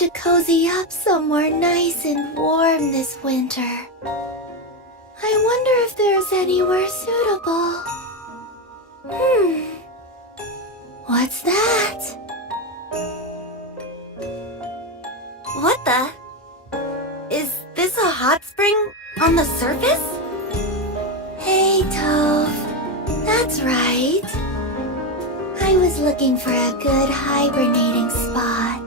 to cozy up somewhere nice and warm this winter. I wonder if there's anywhere suitable. What's that? What the? Is this a hot spring on the surface? Hey, Tove. That's right. I was looking for a good hibernating spot,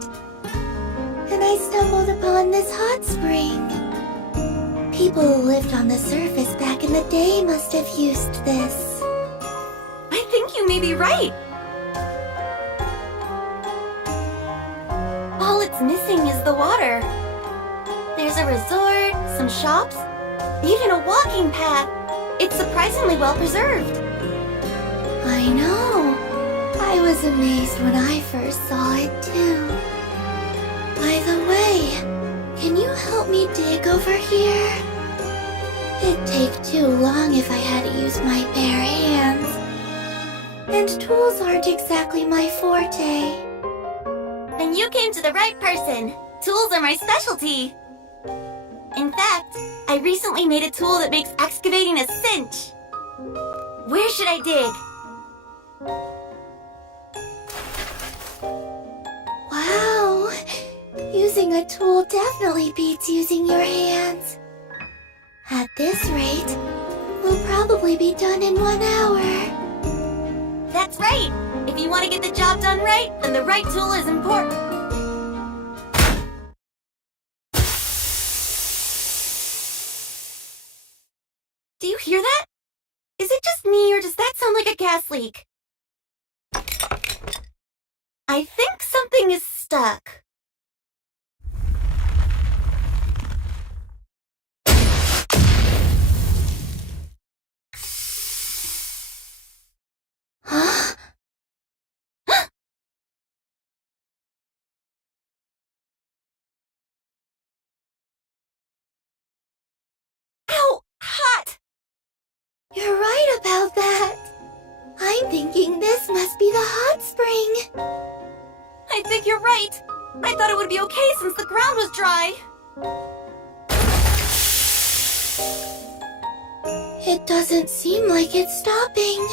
and I stumbled upon this hot spring. People who lived on the surface back in the day must have used this. I think you may be right. All it's missing is the water. There's a resort, some shops, even a walking path. It's surprisingly well preserved. I know. I was amazed when I first saw it, too. By the way, can you help me dig over here? It'd take too long if I had to use my bare hands. And tools aren't exactly my forte. Then you came to the right person. Tools are my specialty. In fact, I recently made a tool that makes excavating a cinch. Where should I dig? Wow! Using a tool definitely beats using your hands. At this rate, we'll probably be done in 1 hour. That's right. If you want to get the job done right, then the right tool is important. Do you hear that? Is it just me, or does that sound like a gas leak? I think something is stuck. Huh? Ow! Hot! You're right about that. I'm thinking this must be the hot spring. I think you're right. I thought it would be okay since the ground was dry. It doesn't seem like it's stopping.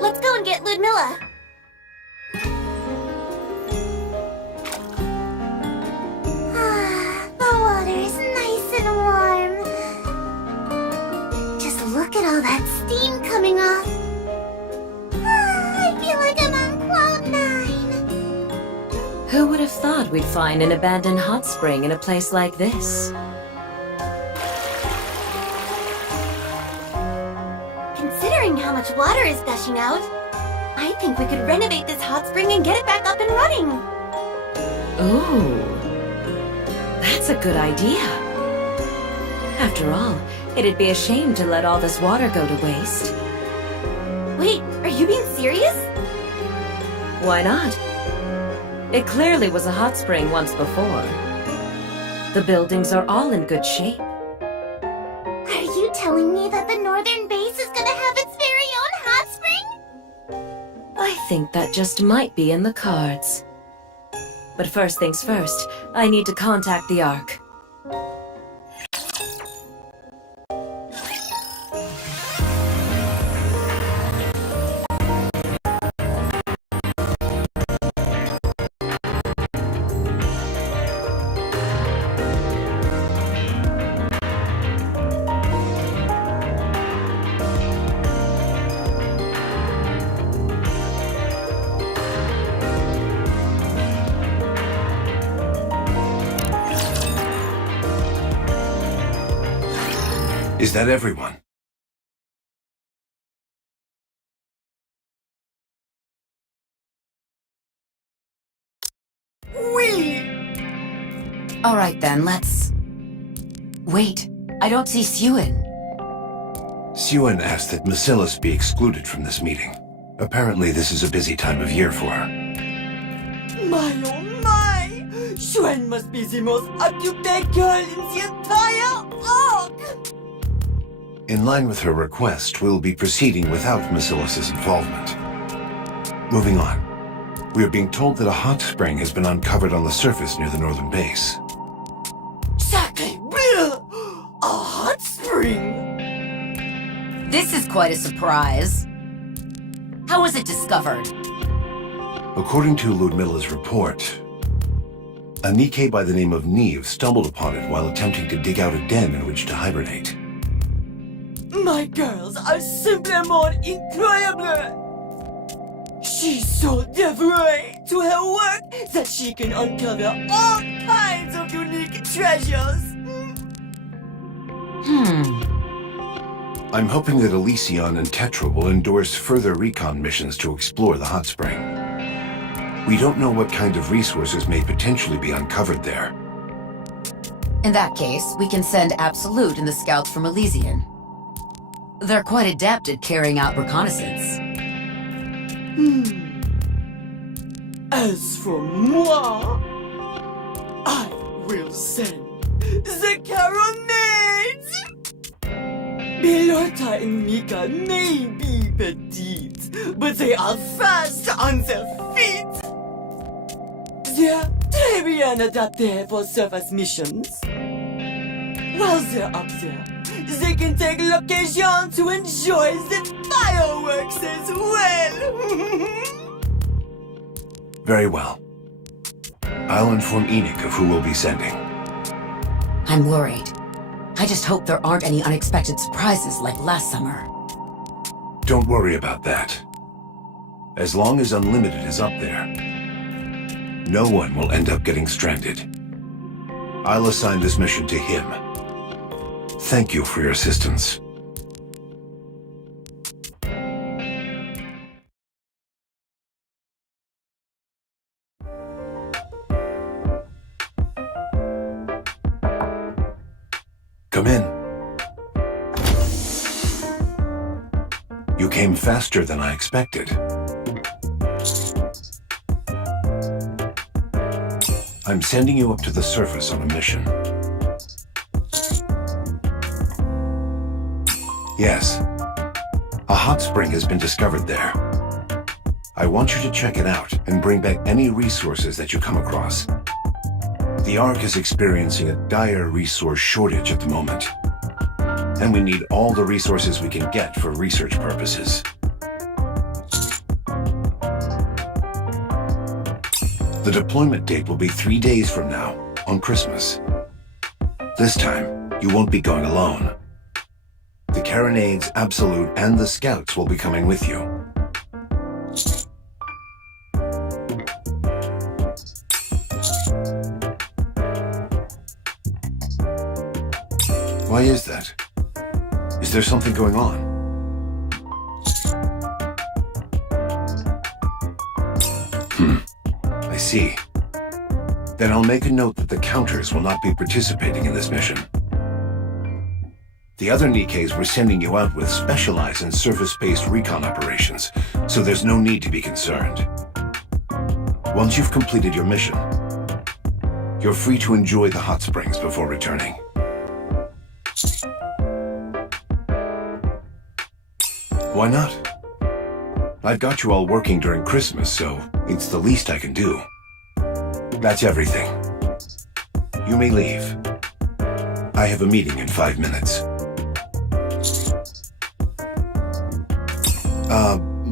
Let's go and get Ludmilla. The water is nice and warm. Just look at all that steam coming off. I feel like I'm on cloud 9. Who would have thought we'd find an abandoned hot spring in a place like this? Considering how much water is gushing out, I think we could renovate this hot spring and get it back up and running. Ooh, that's a good idea. After all, it'd be a shame to let all this water go to waste. Wait, are you being serious? Why not? It clearly was a hot spring once before. The buildings are all in good shape. Are you telling me that the northern base is gonna have its very own hot spring? I think that just might be in the cards. But first things first, I need to contact the Ark. Is that everyone? All right then, let's... Wait, I don't see Suen. Suen asked that Macillus be excluded from this meeting. Apparently this is a busy time of year for her. My oh my! Suen must be the most up-to-date girl in the entire Ark! In line with her request, we'll be proceeding without Macillus's involvement. Moving on. We are being told that a hot spring has been uncovered on the surface near the northern base. Sacré bleu! A hot spring! This is quite a surprise. How was it discovered? According to Ludmilla's report, a NIKKE by the name of Neve stumbled upon it while attempting to dig out a den in which to hibernate. My girls are simplement incroyable! She's so devoted to her work that she can uncover all kinds of unique treasures! I'm hoping that Elysion and Tetra will endorse further recon missions to explore the hot spring. We don't know what kind of resources may potentially be uncovered there. In that case, we can send Absolute and the scouts from Elysian. They're quite adept at carrying out reconnaissance. As for moi, I will send the carronades! Pilota and Mika may be petite, but they are fast on their feet! They're très bien adapted for surface missions. While they're up there, they can take l'occasion to enjoy the fireworks as well! Very well. I'll inform NIKKE of who we'll be sending. I'm worried. I just hope there aren't any unexpected surprises like last summer. Don't worry about that. As long as Unlimited is up there, no one will end up getting stranded. I'll assign this mission to him. Thank you for your assistance. Come in. You came faster than I expected. I'm sending you up to the surface on a mission. Yes, a hot spring has been discovered there. I want you to check it out and bring back any resources that you come across. The Ark is experiencing a dire resource shortage at the moment, and we need all the resources we can get for research purposes. The deployment date will be 3 days from now, on Christmas. This time, you won't be going alone. The Carronades, Absolute, and the Scouts will be coming with you. Why is that? Is there something going on? I see. Then I'll make a note that the Counters will not be participating in this mission. The other NIKKEs were sending you out with specialized and surface-based recon operations, so there's no need to be concerned. Once you've completed your mission, you're free to enjoy the hot springs before returning. Why not? I've got you all working during Christmas, so it's the least I can do. That's everything. You may leave. I have a meeting in 5 minutes.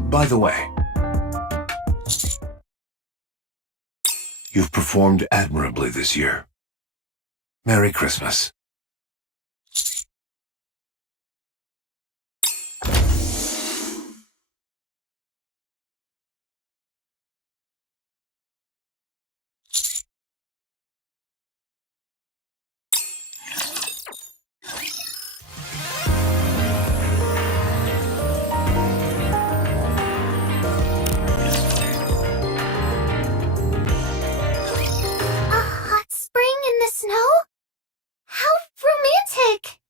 By the way, you've performed admirably this year. Merry Christmas. Snow? How romantic!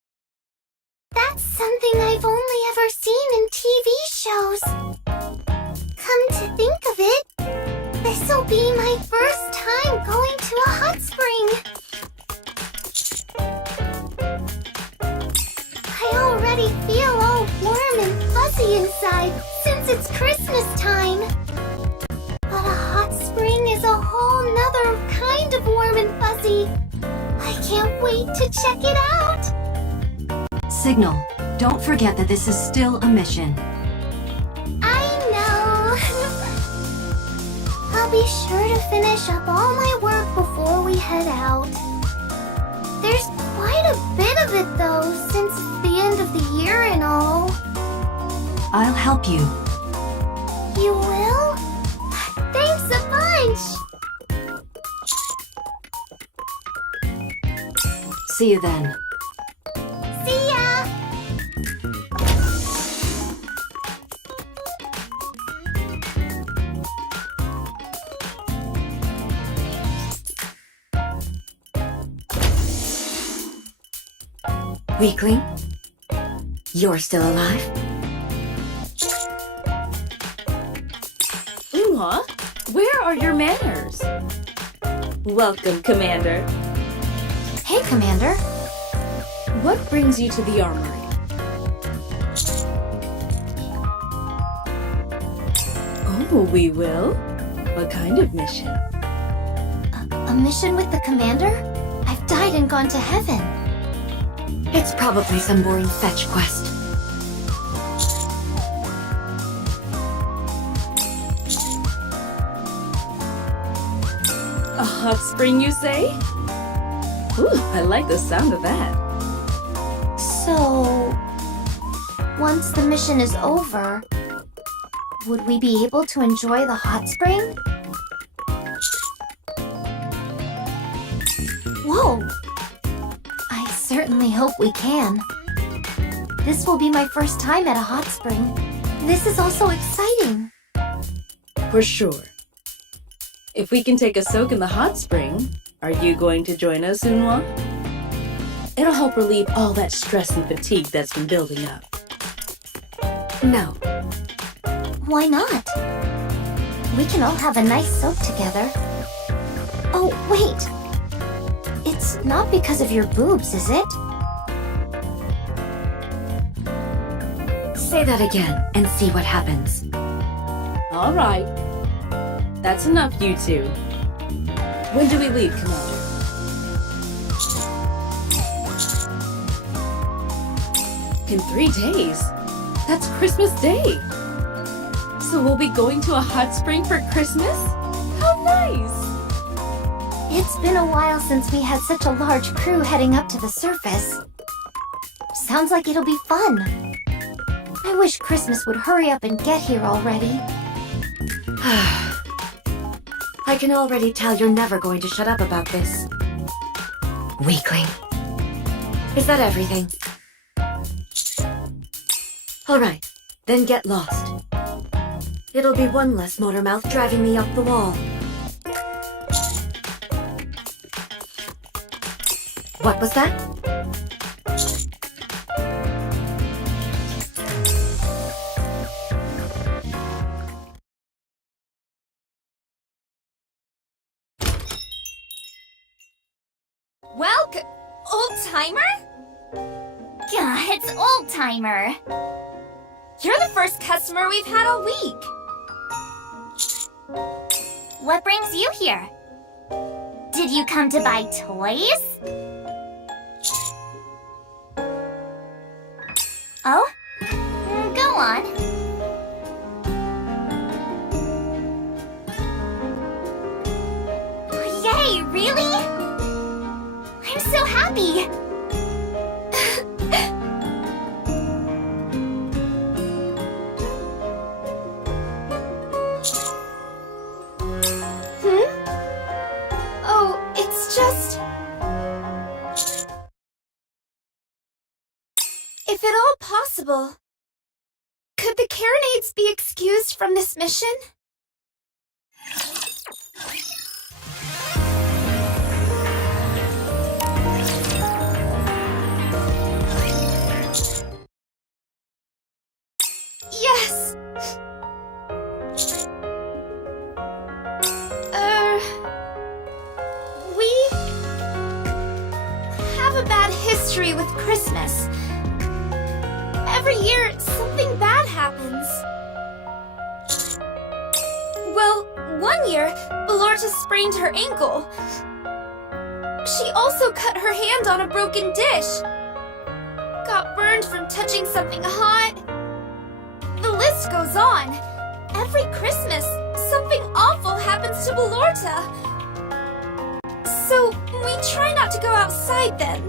That's something I've only ever seen in TV shows. Come to think of it, this'll be my first time going to a hot spring. I already feel all warm and fuzzy inside since it's Christmas time. But a hot wait to check it out! Signal, don't forget that this is still a mission. I know! I'll be sure to finish up all my work before we head out. There's quite a bit of it though, since it's the end of the year and all. I'll help you. You will? Thanks a bunch! See you then. See ya! Weakling? You're still alive? Uma, where are your manners? Welcome, Commander. Hey, Commander. What brings you to the armory? Oh, we will? What kind of mission? A mission with the commander? I've died and gone to heaven. It's probably some boring fetch quest. A hot spring, you say? Ooh, I like the sound of that. So, once the mission is over, would we be able to enjoy the hot spring? Whoa! I certainly hope we can. This will be my first time at a hot spring. This is also exciting. For sure. If we can take a soak in the hot spring, are you going to join us, Unwa? It'll help relieve all that stress and fatigue that's been building up. No. Why not? We can all have a nice soak together. Oh, wait! It's not because of your boobs, is it? Say that again and see what happens. All right. That's enough, you two. When do we leave, Commander? In 3 days? That's Christmas Day. So we'll be going to a hot spring for Christmas? How nice! It's been a while since we had such a large crew heading up to the surface. Sounds like it'll be fun. I wish Christmas would hurry up and get here already. I can already tell you're never going to shut up about this. Weakling. Is that everything? All right, then get lost. It'll be one less motor mouth driving me up the wall. What was that? Well, old-timer? Yeah, it's old-timer. You're the first customer we've had all week. What brings you here? Did you come to buy toys? Oh? Go on. Yay, really? I'm so happy! Oh, it's just... If at all possible, could the Carronades be excused from this mission? Yes! We have a bad history with Christmas. Every year, something bad happens. Well, one year, Belorta sprained her ankle. She also cut her hand on a broken dish. Got burned from touching something hot. The list goes on. Every Christmas, something awful happens to Belorta. So, we try not to go outside then.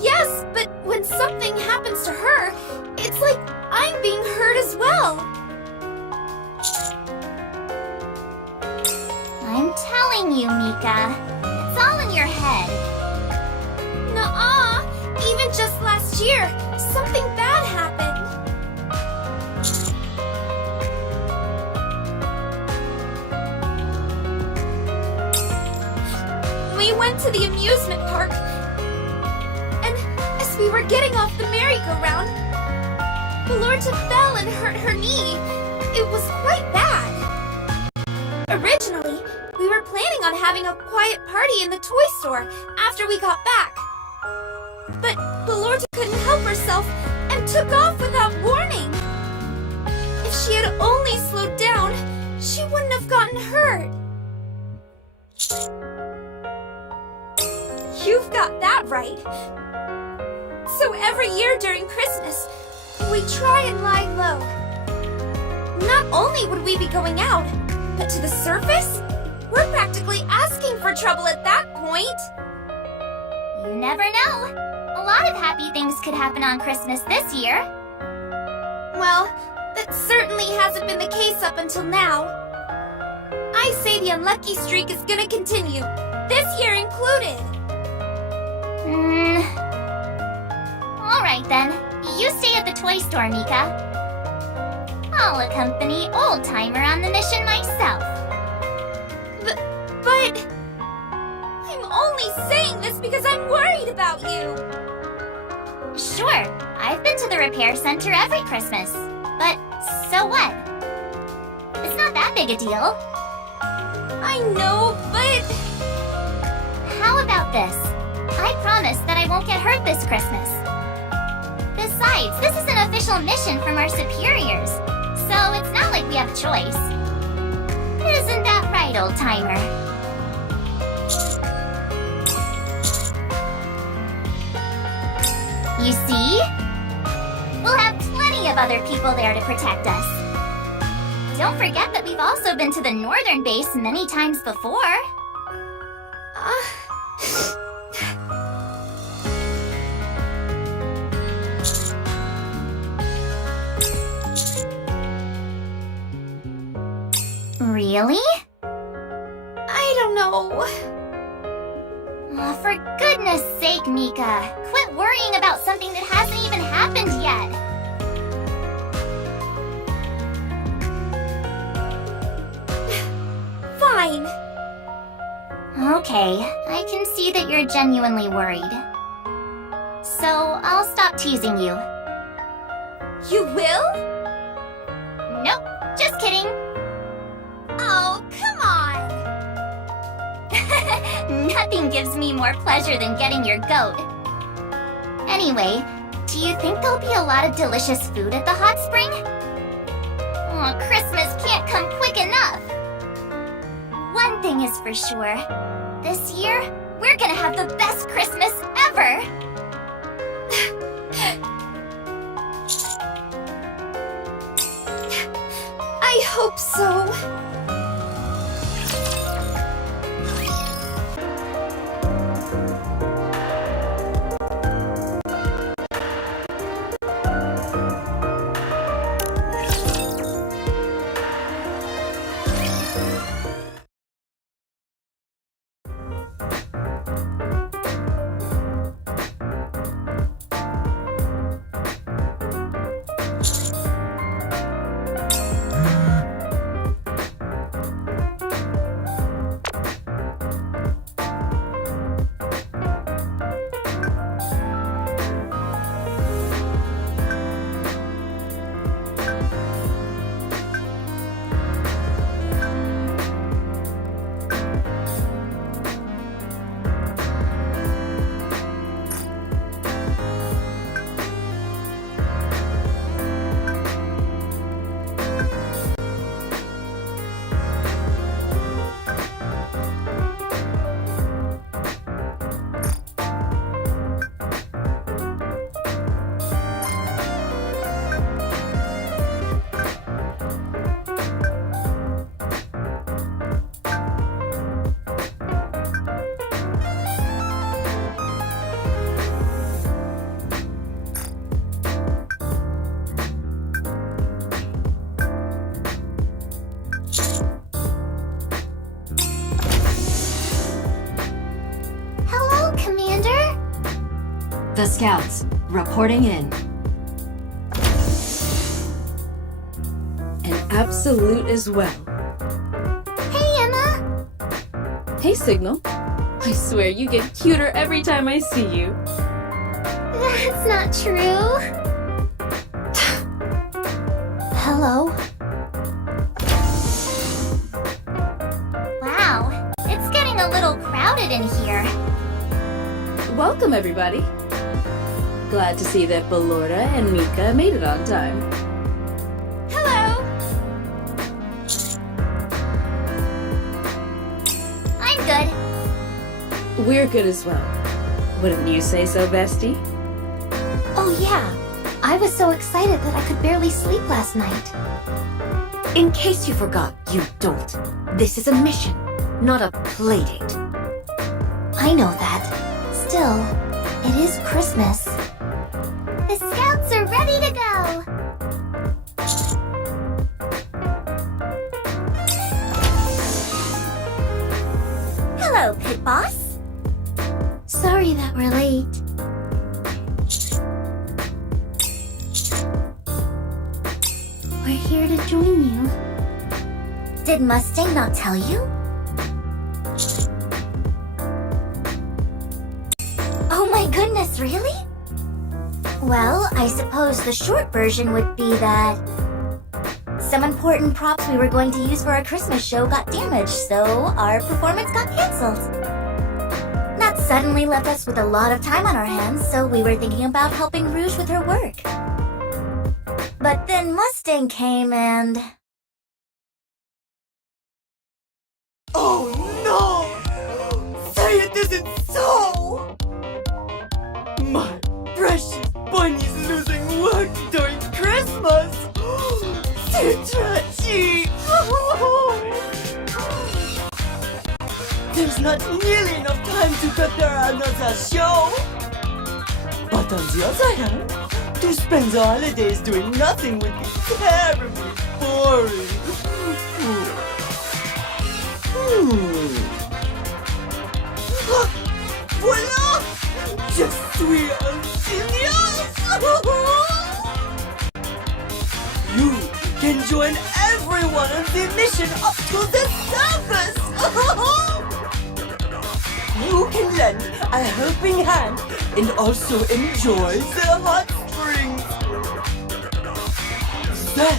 Yes, but when something happens to her, it's like I'm being hurt as well. I'm telling you, Mika. It's all in your head. Nuh-uh. Even just last year, something bad happened. We went to the amusement park, and as we were getting off the merry-go-round, Belorta fell and hurt her knee. It was quite bad. Originally, we were planning on having a quiet party in the toy store after we got back. But Belorta couldn't help herself and took off without warning. If she had only slowed down, she wouldn't have gotten hurt. You've got that right. So every year during Christmas, we try and lie low. Not only would we be going out, but to the surface, we're practically asking for trouble at that point. You never know. A lot of happy things could happen on Christmas this year. Well, that certainly hasn't been the case up until now. I say the unlucky streak is gonna continue, this year included. Alright then. You stay at the toy store, Mika. I'll accompany Old Timer on the mission myself. But... I'm only saying this because I'm worried about you. Sure, I've been to the repair center every Christmas. But so what? It's not that big a deal. I know, but... How about this? I promise that I won't get hurt this Christmas. Besides, this is an official mission from our superiors, so it's not like we have a choice. Isn't that right, Old Timer? You see? We'll have plenty of other people there to protect us. Don't forget that we've also been to the northern base many times before. Really? I don't know. Oh, for goodness sake, Mika. Quit worrying about something that hasn't even happened yet. Fine. Okay, I can see that you're genuinely worried. So, I'll stop teasing you. You will? Nope, just kidding. Oh, come on. Nothing gives me more pleasure than getting your goat. Anyway, do you think there'll be a lot of delicious food at the hot spring? Oh, Christmas can't come quick enough. One thing is for sure. This year, we're gonna have the best Christmas ever! I hope so. The scouts, reporting in. And Absolute as well. Hey, Emma! Hey, Signal. I swear you get cuter every time I see you. That's not true. Hello. Wow, it's getting a little crowded in here. Welcome, everybody. Glad to see that Ballorda and NIKKE made it on time. Hello. I'm good. We're good as well. Wouldn't you say so, bestie? Oh yeah, I was so excited that I could barely sleep last night. In case you forgot, you dolt. This is a mission, not a playdate. I know that. Still, it is Christmas. The scouts are ready to go. Hello, Pit Boss. Sorry that we're late. We're here to join you. Did Mustang not tell you? Oh my goodness, really? Well, I suppose the short version would be that some important props we were going to use for our Christmas show got damaged, so our performance got canceled. That suddenly left us with a lot of time on our hands, so we were thinking about helping Rouge with her work. But then Mustang came and... Oh no! Say it isn't so! My precious bunny's losing work during Christmas! C'est tragique! There's not nearly enough time to prepare another show! But on the other hand, to spend the holidays doing nothing would be terribly boring. Voila! Je suis un genius! You can join everyone on the mission up to the surface! You can lend a helping hand and also enjoy the hot springs. That,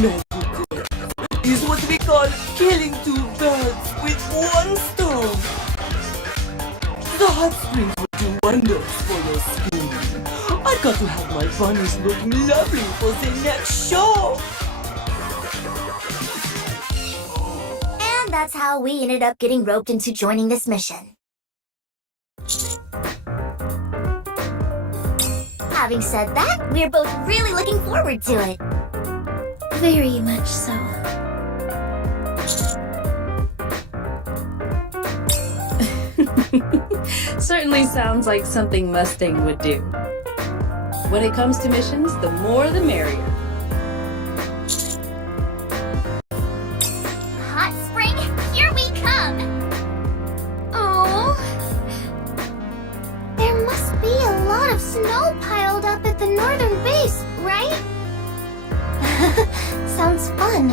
magic, is what we call killing two birds with one stone. The hot springs will do wonders for your skin. I got to have my bunnies looking lovely for the next show. And that's how we ended up getting roped into joining this mission. Having said that, we're both really looking forward to it. Very much so. Certainly sounds like something Mustang would do. When it comes to missions, the more the merrier. Hot spring, here we come! Oh, there must be a lot of snow piled up at the northern base, right? Sounds fun.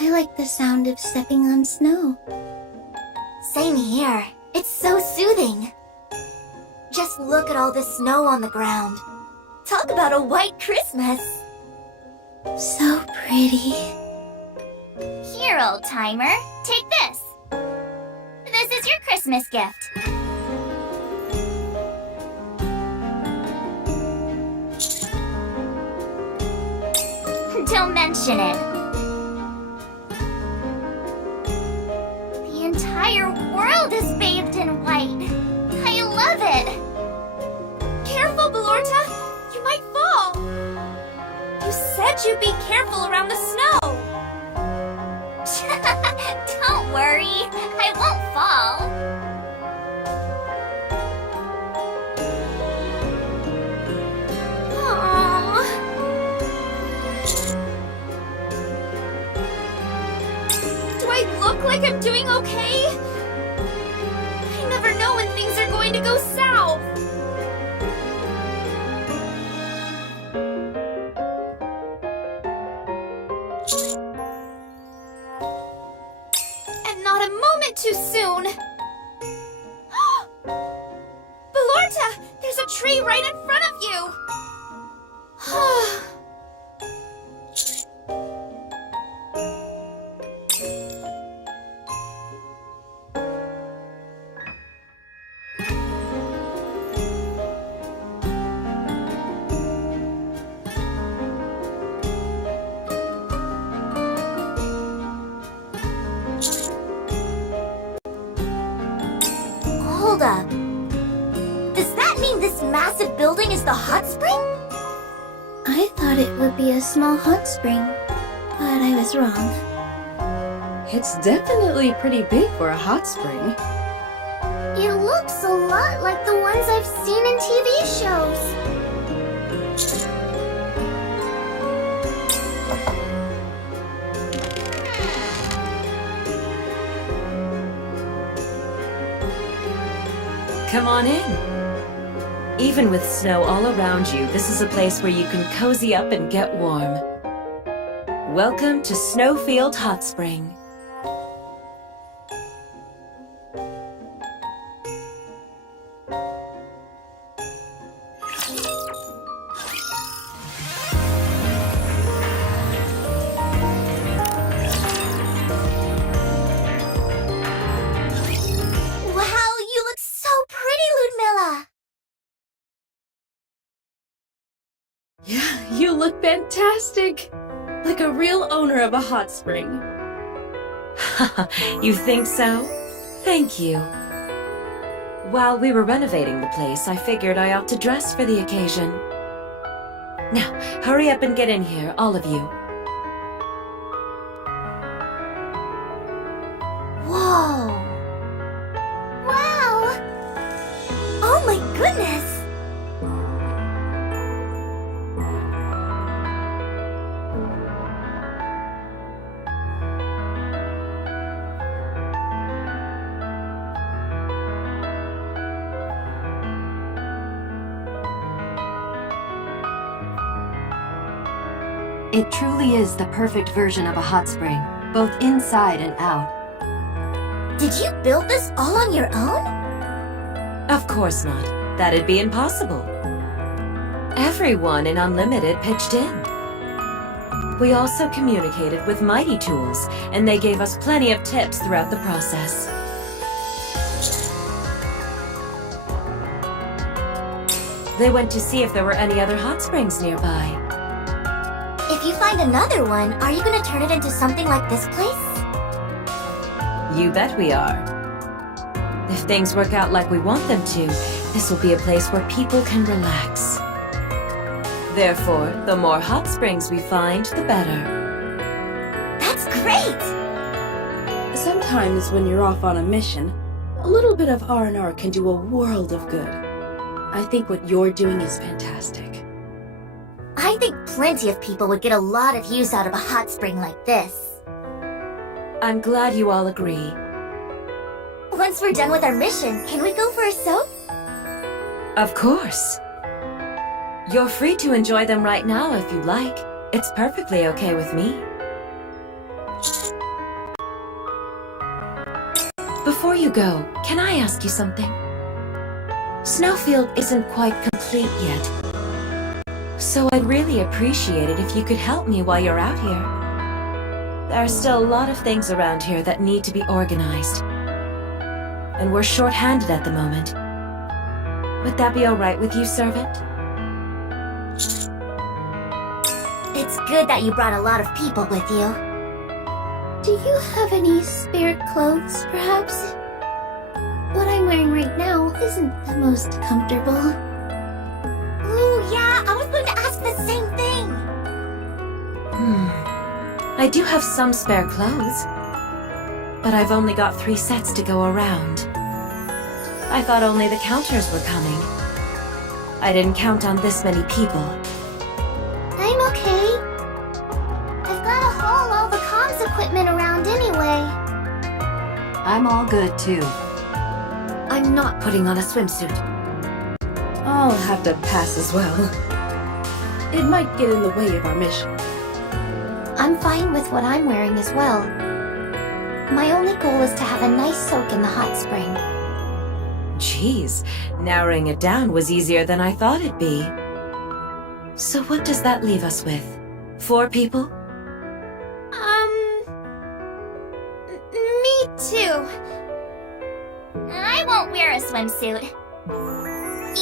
I like the sound of stepping on snow. Same here. It's so soothing. Just look at all the snow on the ground. Talk about a white Christmas. So pretty. Here, old timer, take this. This is your Christmas gift. Don't mention it. The entire world is bathed in white. I love it. Careful, Ballorta. You might fall. You said you'd be careful around the snow. Don't worry. I won't fall. Aww. Do I look like I'm doing okay? I never know when things are going to go south. And not a moment too soon. Belorta, there's a tree right in front of you. Hold up. Does that mean this massive building is the hot spring? I thought it would be a small hot spring, but I was wrong. It's definitely pretty big for a hot spring. It looks a lot like the ones I've seen in TV shows. Come on in. Even with snow all around you, this is a place where you can cozy up and get warm. Welcome to Snowfield Hot Spring. Wow, you look so pretty, Ludmilla. Yeah, you look fantastic. Like a real owner of a hot spring. You think so? Thank you. While we were renovating the place, I figured I ought to dress for the occasion. Now, hurry up and get in here, all of you. Whoa. Wow. Oh my goodness. It truly is the perfect version of a hot spring, both inside and out. Did you build this all on your own? Of course not. That'd be impossible. Everyone in Unlimited pitched in. We also communicated with Mighty Tools, and they gave us plenty of tips throughout the process. They went to see if there were any other hot springs nearby. If you find another one, are you gonna turn it into something like this place? You bet we are. If things work out like we want them to, this will be a place where people can relax. Therefore, the more hot springs we find, the better. That's great! Sometimes when you're off on a mission, a little bit of R&R can do a world of good. I think what you're doing is fantastic. I think plenty of people would get a lot of use out of a hot spring like this. I'm glad you all agree. Once we're done with our mission, can we go for a soak? Of course. You're free to enjoy them right now if you'd like. It's perfectly okay with me. Before you go, can I ask you something? Snowfield isn't quite complete yet. So I'd really appreciate it if you could help me while you're out here. There are still a lot of things around here that need to be organized. And we're short-handed at the moment. Would that be all right with you, servant? It's good that you brought a lot of people with you. Do you have any spare clothes, perhaps? What I'm wearing right now isn't the most comfortable. Ooh, yeah, I was going to ask the same thing. I do have some spare clothes. But I've only got 3 sets to go around. I thought only the counters were coming. I didn't count on this many people. I'm okay. I've got to haul all the comms equipment around anyway. I'm all good too. I'm not putting on a swimsuit. I'll have to pass as well. It might get in the way of our mission. I'm fine with what I'm wearing as well. My only goal is to have a nice soak in the hot spring. Geez, narrowing it down was easier than I thought it'd be. So what does that leave us with? 4 people? Me too. I won't wear a swimsuit.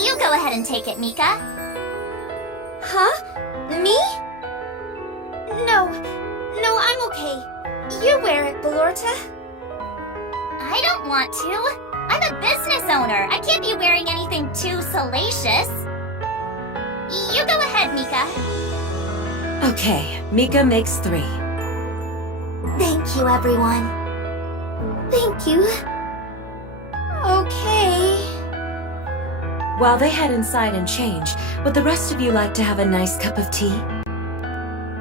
You go ahead and take it, Mika. Huh? Me? No, I'm okay. You wear it, Belorta. I don't want to. I'm a business owner. I can't be wearing anything too salacious. You go ahead, Mika. Okay, Mika makes 3. Thank you, everyone. Thank you. Okay. While they head inside and change, would the rest of you like to have a nice cup of tea?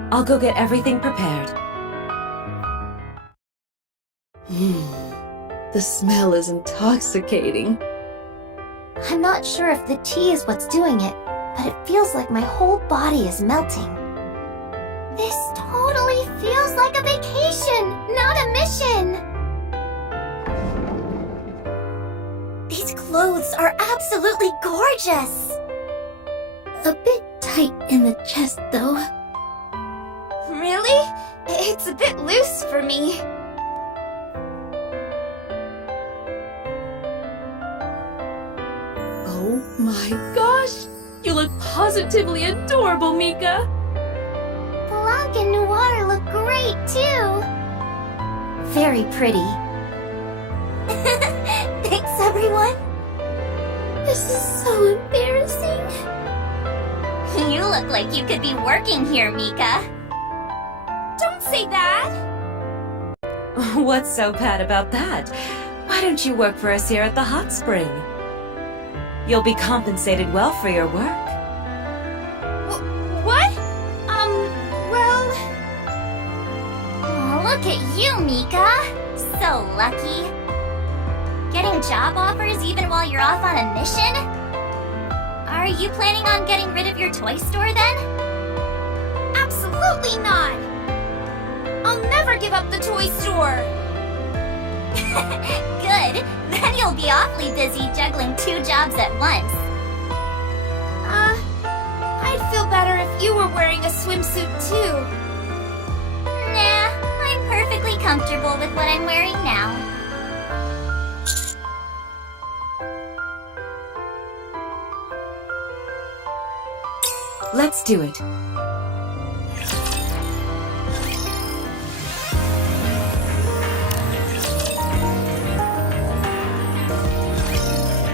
I'll go get everything prepared. The smell is intoxicating. I'm not sure if the tea is what's doing it, but it feels like my whole body is melting. This totally feels like a vacation, not a mission. These clothes are absolutely gorgeous. A bit tight in the chest, though. Really? It's a bit loose for me. Oh my gosh! You look positively adorable, Mika! Blanc and Noir look great, too. Very pretty. Thanks, everyone. This is so embarrassing. You look like you could be working here, Mika. Don't say that. What's so bad about that? Why don't you work for us here at the hot spring? You'll be compensated well for your work. What? Well... Oh, look at you, Mika. So lucky. Getting job offers even while you're off on a mission? Are you planning on getting rid of your toy store then? Absolutely not! I'll never give up the toy store! Good. Then you'll be awfully busy juggling 2 jobs at once. I'd feel better if you were wearing a swimsuit too. Nah, I'm perfectly comfortable with what I'm wearing now. Let's do it.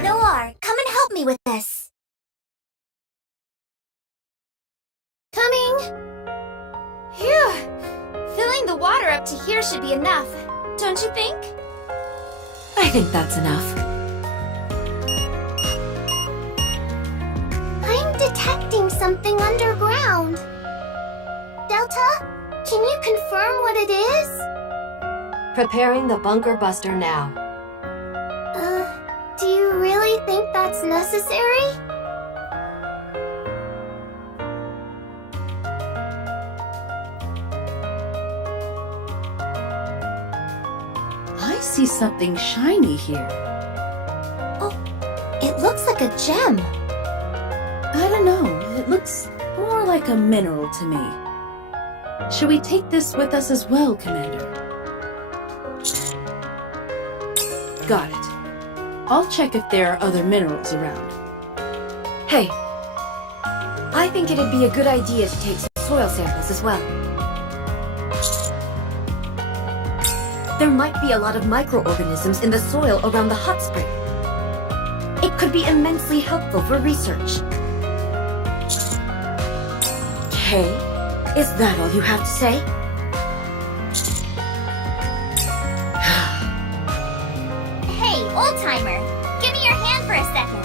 Noir, come and help me with this. Coming! Phew! Filling the water up to here should be enough, don't you think? I think that's enough. I'm detecting something underground. Delta, can you confirm what it is? Preparing the bunker buster now. Do you really think that's necessary? I see something shiny here. Oh, it looks like a gem. I don't know, it looks more like a mineral to me. Should we take this with us as well, Commander? Got it. I'll check if there are other minerals around. Hey, I think it'd be a good idea to take some soil samples as well. There might be a lot of microorganisms in the soil around the hot spring. It could be immensely helpful for research. Okay, is that all you have to say? Hey, old-timer! Give me your hand for a second.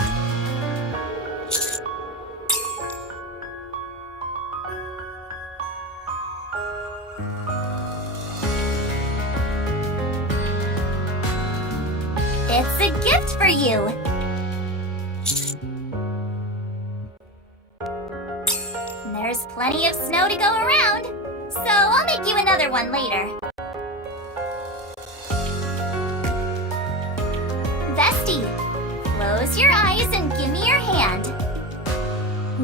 It's a gift for you. There's plenty of snow to go around, so I'll make you another one later. Vesty, close your eyes and give me your hand.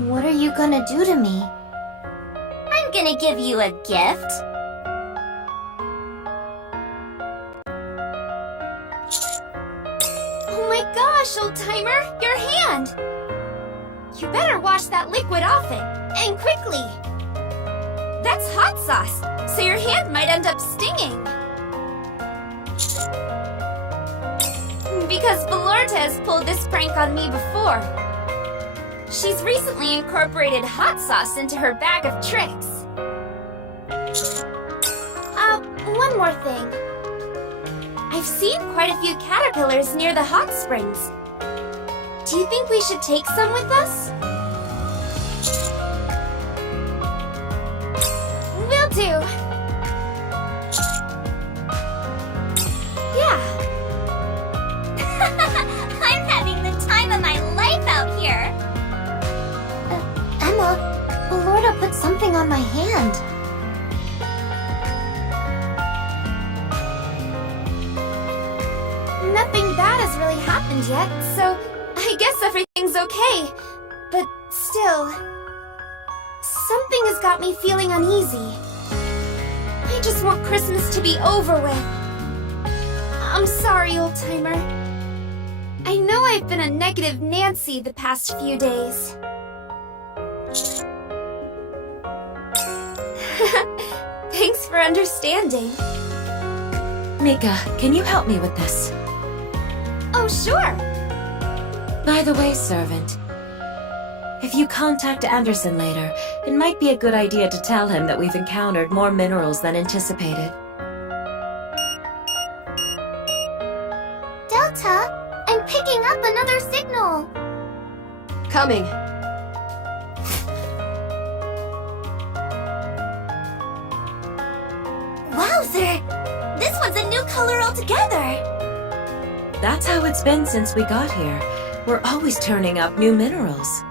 What are you gonna do to me? I'm gonna give you a gift. Oh my gosh, old timer, your hand! You better wash that liquid off it, and quickly! That's hot sauce, so your hand might end up stinging. Because Valorta has pulled this prank on me before. She's recently incorporated hot sauce into her bag of tricks. One more thing. I've seen quite a few caterpillars near the hot springs. Do you think we should take some with us? Will do. Yeah. I'm having the time of my life out here. Emma, Valorta put something on my hand. Nothing bad has really happened yet, so I guess everything's okay. But still, something has got me feeling uneasy. I just want Christmas to be over with. I'm sorry, old timer. I know I've been a negative Nancy the past few days. Thanks for understanding. Nikka, can you help me with this? Oh, sure. By the way, servant, if you contact Anderson later, it might be a good idea to tell him that we've encountered more minerals than anticipated. Delta, I'm picking up another signal. Coming. Wowzer! This one's a new color altogether. That's how it's been since we got here. We're always turning up new minerals.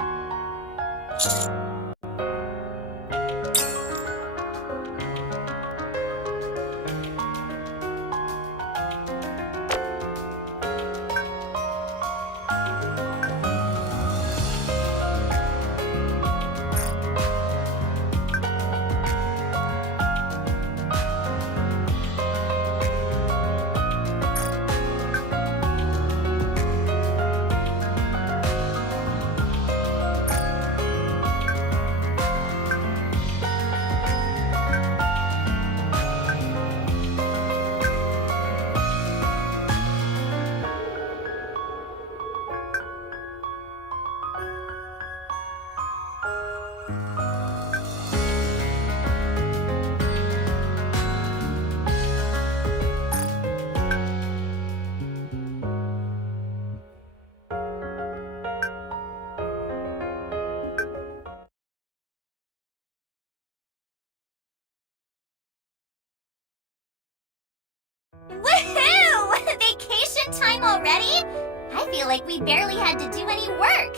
Woohoo! Vacation time already? I feel like we barely had to do any work.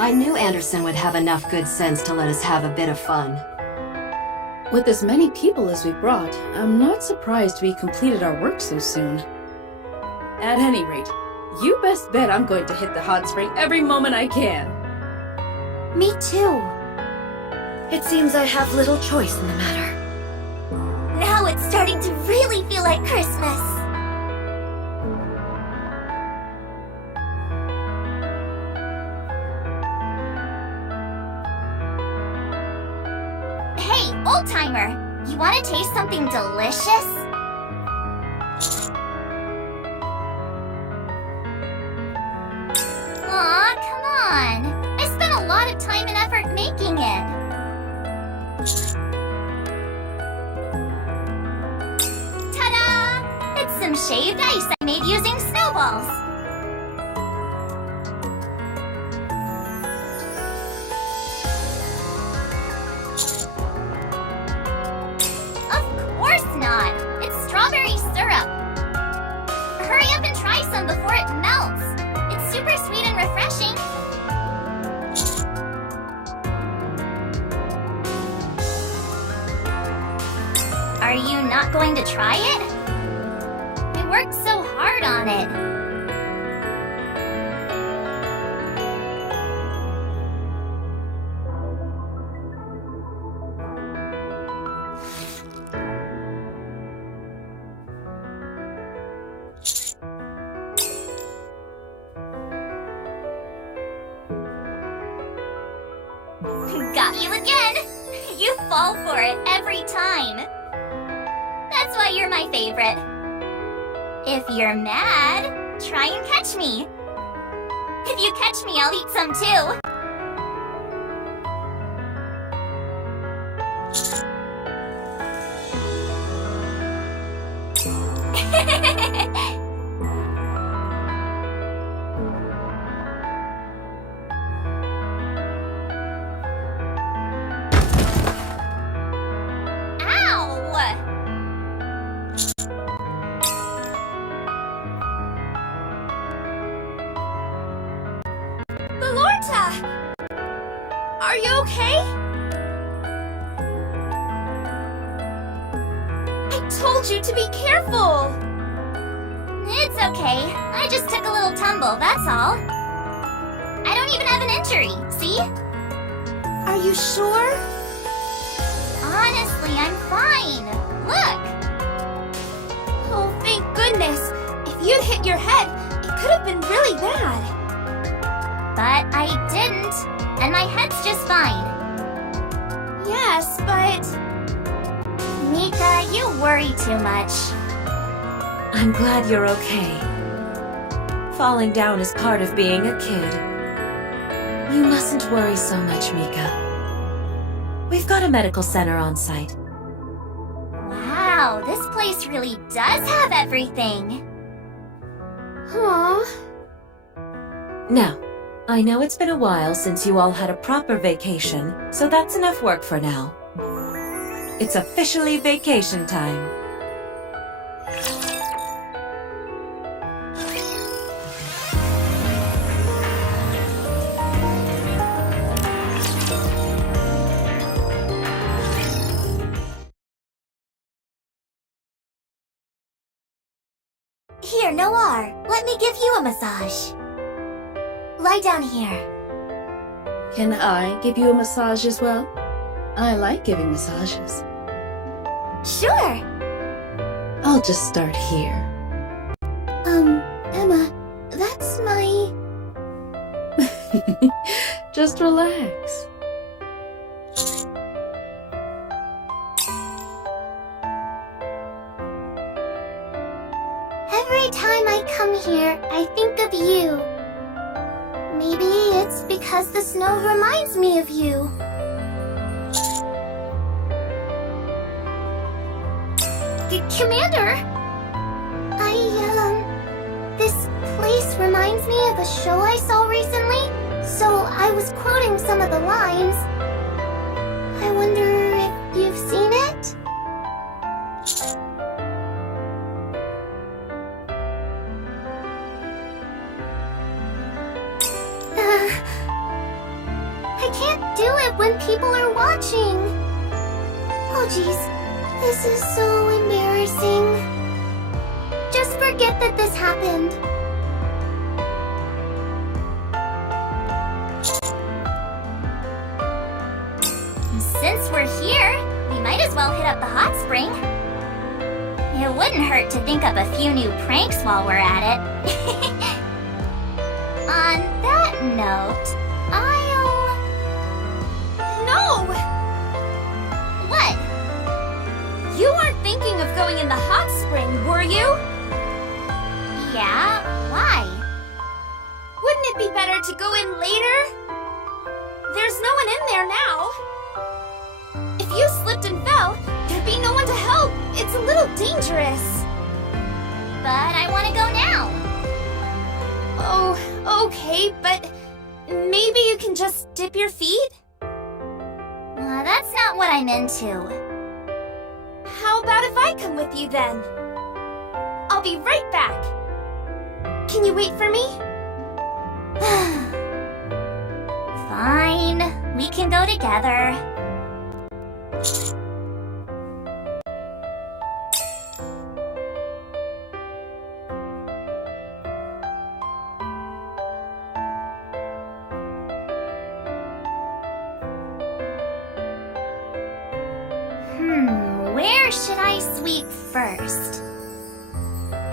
I knew Anderson would have enough good sense to let us have a bit of fun. With as many people as we brought, I'm not surprised we completed our work so soon. At any rate, you best bet I'm going to hit the hot spring every moment I can. Me too. It seems I have little choice in the matter. Now it's starting to really feel like Christmas. Hey, old-timer, you want to taste something delicious? Aw, come on. I spent a lot of time and effort making it. Ta-da! It's some shaved ice I made using snowballs. Of course not! It's strawberry syrup. Hurry up and try some. Are you not going to try it? I worked so hard on it. Got you again! You fall for it every time. That's why you're my favorite. If you're mad, try and catch me. If you catch me, I'll eat some too. Are you okay? I told you to be careful! It's okay. I just took a little tumble, that's all. I don't even have an injury, see? Are you sure? Honestly, I'm fine. Look! Oh, thank goodness. If you'd hit your head, it could have been really bad. But I didn't, and my head's just fine. Yes, but... Mika, you worry too much. I'm glad you're okay. Falling down is part of being a kid. You mustn't worry so much, Mika. We've got a medical center on site. Wow, this place really does have everything. Aww. Now, I know it's been a while since you all had a proper vacation, so that's enough work for now. It's officially vacation time. Here, Noir, let me give you a massage. Lie down here. Can I give you a massage as well? I like giving massages. Sure. I'll just start here. Emma, that's my... Just relax. Every time I come here, I think of you. Maybe it's because the snow reminds me of you. Commander! This place reminds me of a show I saw recently, so I was quoting some of the lines. I wonder if you've seen it? I can't do it when people are watching. Oh jeez, this is so embarrassing. Just forget that this happened. Since we're here, we might as well hit up the hot spring. It wouldn't hurt to think up a few new pranks while we're at it. On that note, No! What? You weren't thinking of going in the hot spring, were you? Yeah? Why? Wouldn't it be better to go in later? There's no one in there now. If you slipped and fell, there'd be no one to help. It's a little dangerous. But I want to go now. Oh, okay, but maybe you can just dip your feet? That's not what I'm into. How about if I come with you then? I'll be right back. Can you wait for me? Fine, we can go together. or should I sweep first?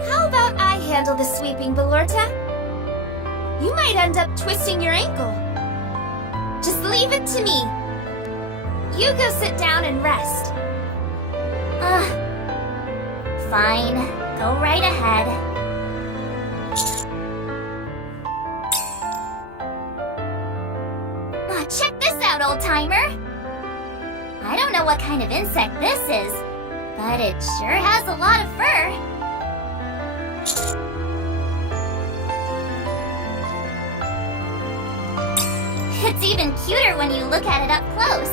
How about I handle the sweeping, Belorta? You might end up twisting your ankle. Just leave it to me. You go sit down and rest. Fine. Go right ahead. Check this out, old-timer. I don't know what kind of insect this is, but it sure has a lot of fur. It's even cuter when you look at it up close.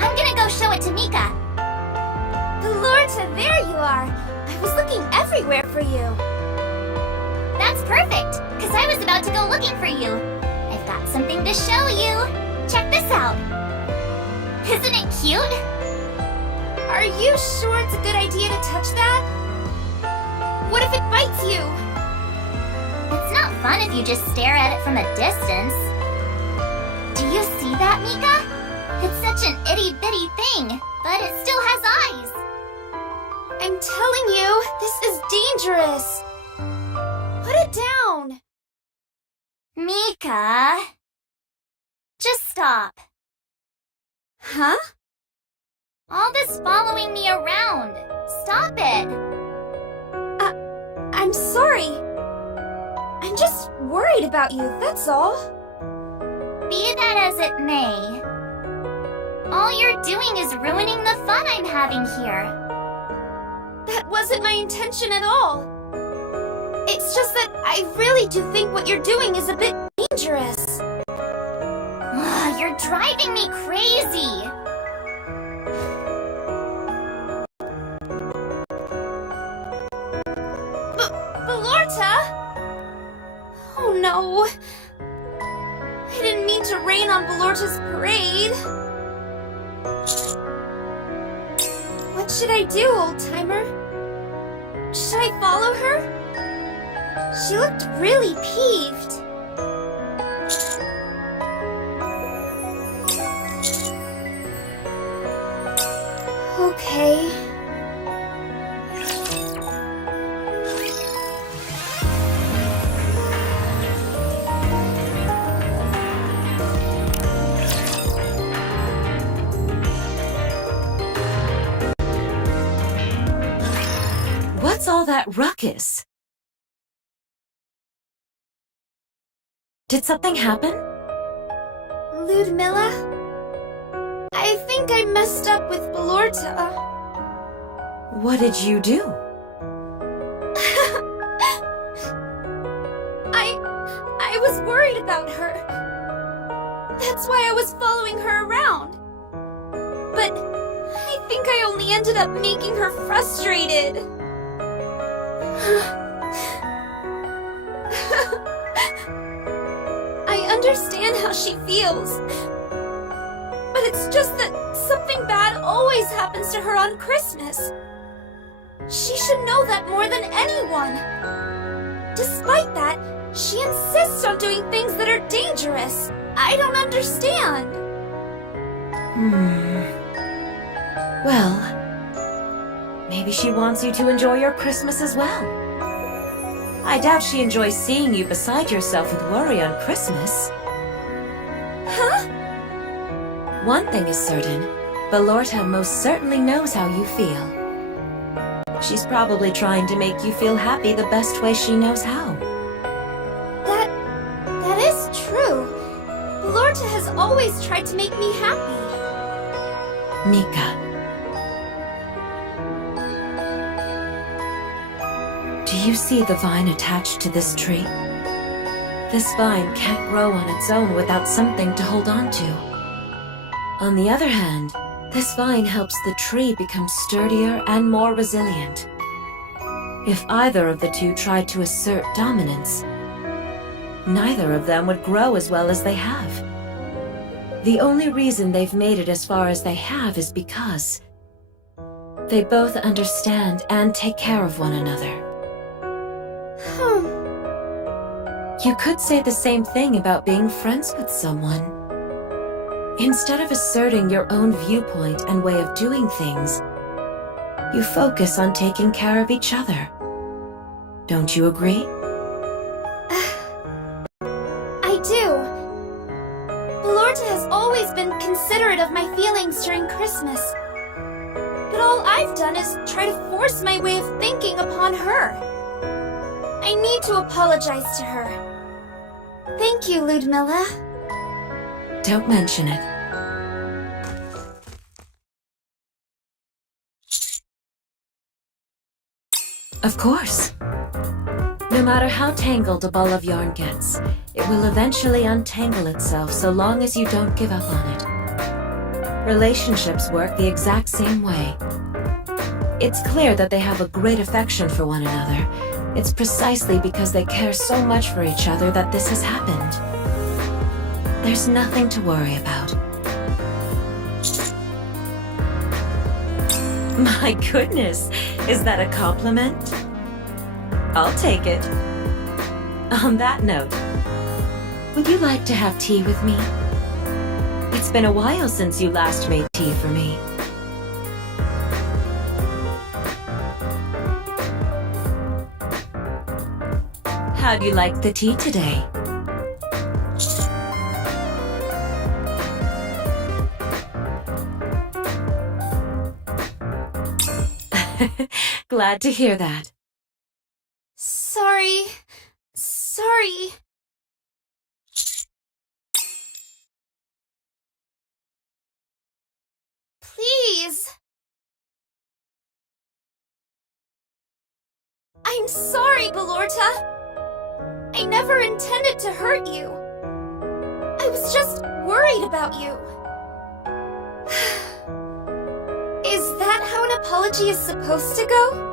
I'm gonna go show it to Mika. Belorta, there you are. I was looking everywhere for you. That's perfect, because I was about to go looking for you. I've got something to show you. Check this out. Isn't it cute? Are you sure it's a good idea to touch that? What if it bites you? It's not fun if you just stare at it from a distance. Do you see that, Mika? It's such an itty-bitty thing, but it still has eyes. I'm telling you, this is dangerous. Put it down. Mika, just stop. Huh? All this following me around. Stop it. I'm sorry. I'm just worried about you, that's all. Be that as it may, all you're doing is ruining the fun I'm having here. That wasn't my intention at all. It's just that I really do think what you're doing is a bit dangerous. You're driving me crazy. Belorta? Oh no. I didn't mean to rain on Belorta's parade. What should I do, old-timer? Should I follow her? She looked really peeved. Okay. What's all that ruckus? Did something happen? Ludmilla? I think I messed up with Belorta. What did you do? I was worried about her. That's why I was following her around. But I think I only ended up making her frustrated. I understand how she feels. But it's just that something bad always happens to her on Christmas. She should know that more than anyone. Despite that, she insists on doing things that are dangerous. I don't understand. Well, maybe she wants you to enjoy your Christmas as well. I doubt she enjoys seeing you beside yourself with worry on Christmas. Huh? One thing is certain, Belorta most certainly knows how you feel. She's probably trying to make you feel happy the best way she knows how. That is true. Belorta has always tried to make me happy. Mika. Do you see the vine attached to this tree? This vine can't grow on its own without something to hold on to. On the other hand, this vine helps the tree become sturdier and more resilient. If either of the two tried to assert dominance, neither of them would grow as well as they have. The only reason they've made it as far as they have is because they both understand and take care of one another. You could say the same thing about being friends with someone. Instead of asserting your own viewpoint and way of doing things, you focus on taking care of each other. Don't you agree? I do. Belorta has always been considerate of my feelings during Christmas. But all I've done is try to force my way of thinking upon her. I need to apologize to her. Thank you, Ludmilla. Don't mention it. Of course. No matter how tangled a ball of yarn gets, it will eventually untangle itself so long as you don't give up on it. Relationships work the exact same way. It's clear that they have a great affection for one another. It's precisely because they care so much for each other that this has happened. There's nothing to worry about. My goodness, is that a compliment? I'll take it. On that note, would you like to have tea with me? It's been a while since you last made tea for me. How'd you like the tea today? Glad to hear that. Sorry. Please. I'm sorry, Belorta. I never intended to hurt you. I was just worried about you. Is that how an apology is supposed to go?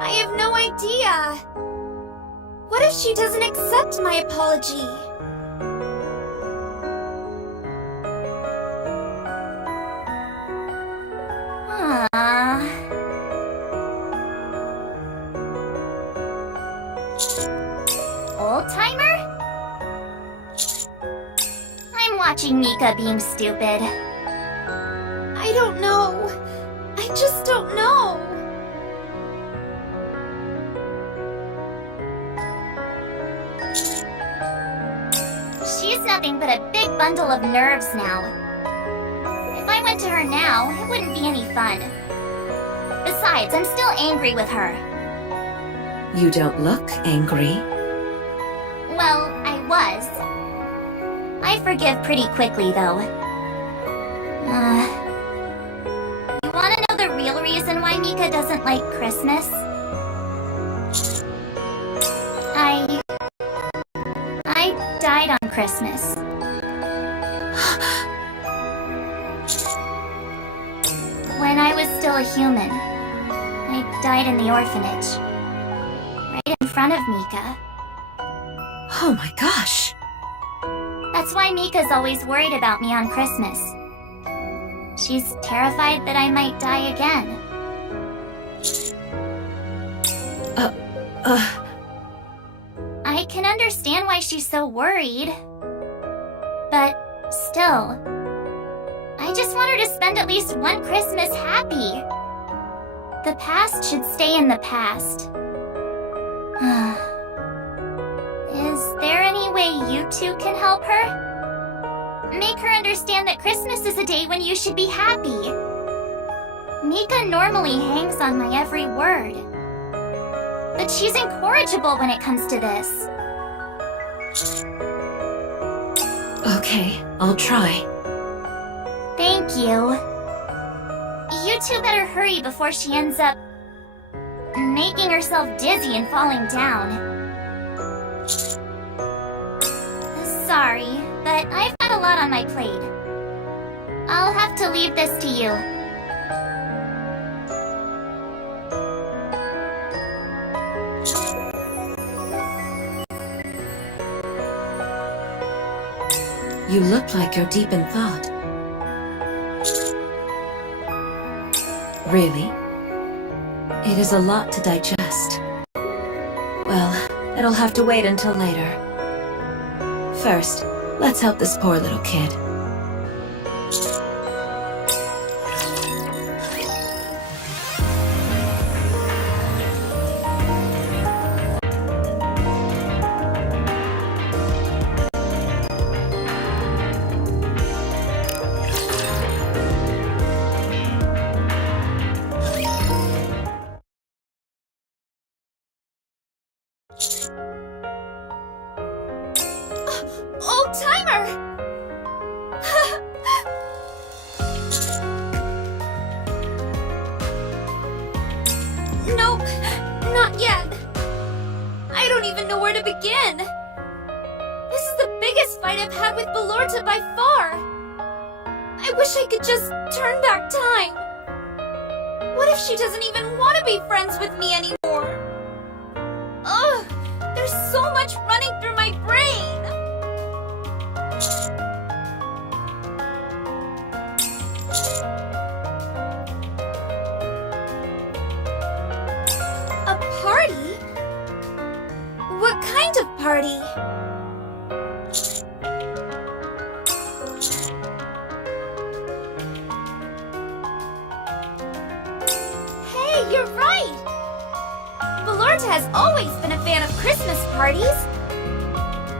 I have no idea. What if she doesn't accept my apology? Old-timer? I'm watching Nikka being stupid. I don't know. I just don't know. She's nothing but a big bundle of nerves now. If I went to her now, it wouldn't be any fun. Besides, I'm still angry with her. You don't look angry. Well, I was. I forgive pretty quickly, though. You wanna know the real reason why Mika doesn't like Christmas? I died on Christmas. When I was still a human. I died in the orphanage. Right in front of Mika. Oh my gosh. That's why Mika's always worried about me on Christmas. She's terrified that I might die again. I can understand why she's so worried. But still, I just want her to spend at least one Christmas happy. The past should stay in the past. Is there any way you two can help her? Make her understand that Christmas is a day when you should be happy. Mika normally hangs on my every word. But she's incorrigible when it comes to this. Okay, I'll try. Thank you. You two better hurry before she ends up making herself dizzy and falling down. Sorry, but I've got a lot on my plate. I'll have to leave this to you. You look like you're deep in thought. Really? It is a lot to digest. Well, it'll have to wait until later. First, let's help this poor little kid. begin? This is the biggest fight I've had with Belorta by far. I wish I could just turn back time. What if she doesn't even want to be friends with me anymore? Ugh, there's so much running through my brain. A party? What kind of party? Hey, you're right! Belorta has always been a fan of Christmas parties.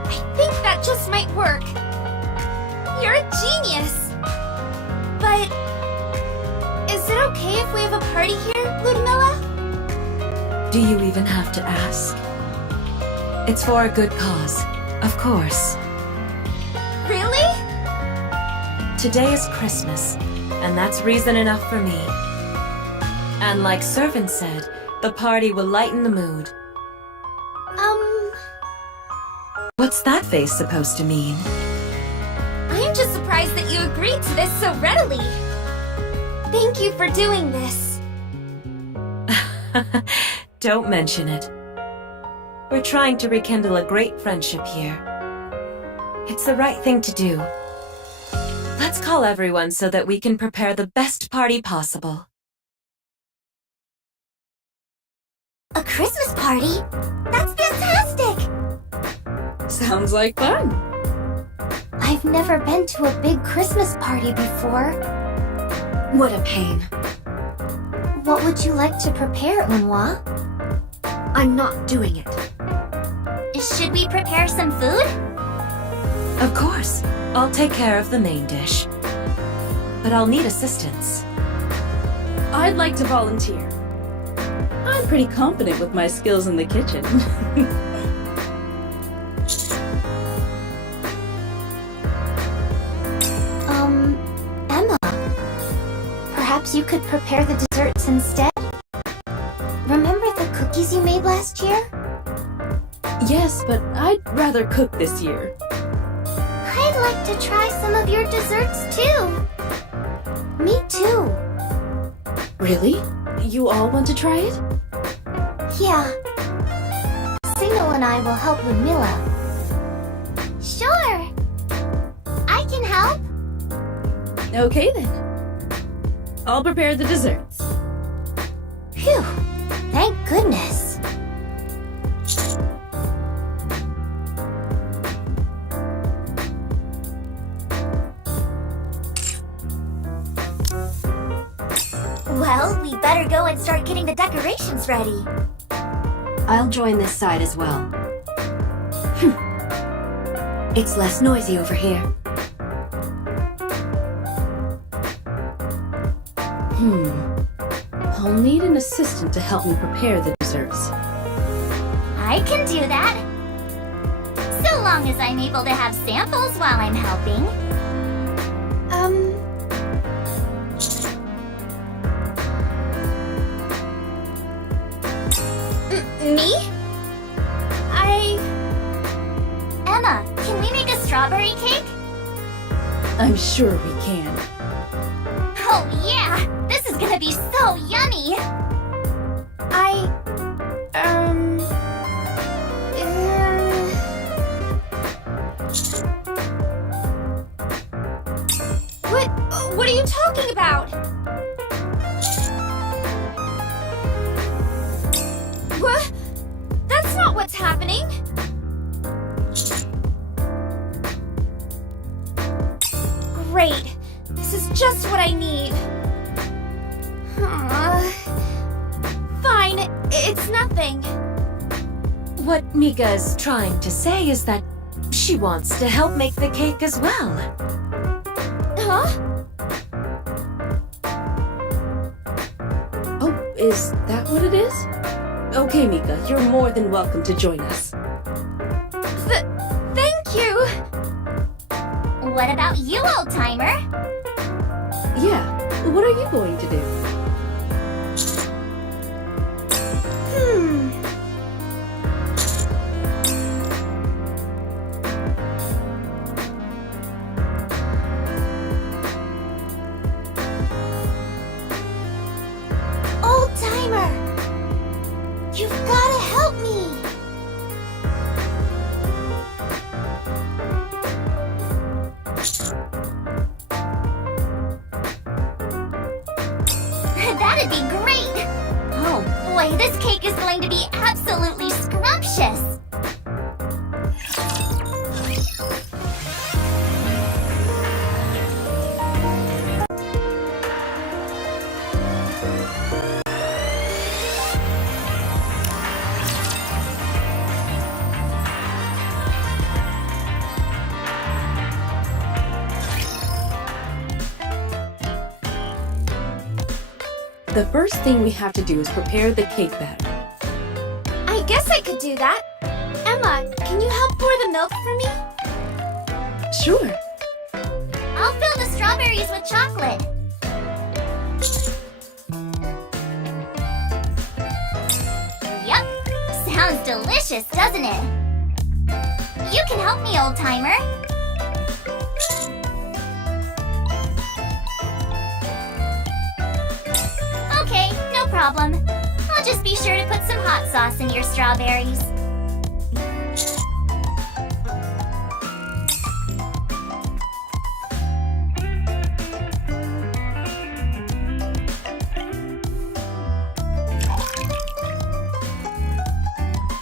I think that just might work. You're a genius! But is it okay if we have a party here, Ludmilla? Do you even have to ask? It's for a good cause, of course. Really? Today is Christmas, and that's reason enough for me. And like Servant said, the party will lighten the mood. What's that face supposed to mean? I'm just surprised that you agreed to this so readily. Thank you for doing this. Don't mention it. We're trying to rekindle a great friendship here. It's the right thing to do. Let's call everyone so that we can prepare the best party possible. A Christmas party? That's fantastic! Sounds like fun. I've never been to a big Christmas party before. What a pain. What would you like to prepare, Unwa? I'm not doing it. Should we prepare some food? Of course. I'll take care of the main dish. But I'll need assistance. I'd like to volunteer. I'm pretty confident with my skills in the kitchen. Emma. Perhaps you could prepare the desserts instead? Remember the cookies you made last year? Yes, but I'd rather cook this year. I'd like to try some of your desserts too. Me too. Really? You all want to try it? Yeah. Signal and I will help Ludmilla. Sure. I can help. Okay then. I'll prepare the desserts. Phew. Thank goodness. Well, we better go and start getting the decorations ready. I'll join this side as well. It's less noisy over here. I'll need an assistant to help me prepare the desserts. I can do that. So long as I'm able to have samples while I'm helping. Me? Emma, can we make a strawberry cake? I'm sure we can. Oh yeah! This is gonna be so yummy! What are you talking about? What? That's not what's happening. Great. This is just what I need. Fine, it's nothing. What Mika is trying to say is that she wants to help make the cake as well. Huh? Oh, is that what it is? Okay, Mika, you're more than welcome to join us. Thank you. What about you, old-timer? Yeah, what are you going to do? That'd be great! Oh boy, this cake is going to be absolutely scrumptious! The first thing we have to do is prepare the cake batter. I guess I could do that. Emma, can you help pour the milk for me? Sure. I'll fill the strawberries with chocolate. Yup, sounds delicious, doesn't it? You can help me, old-timer. Okay, no problem. I'll just be sure to put some hot sauce in your strawberries.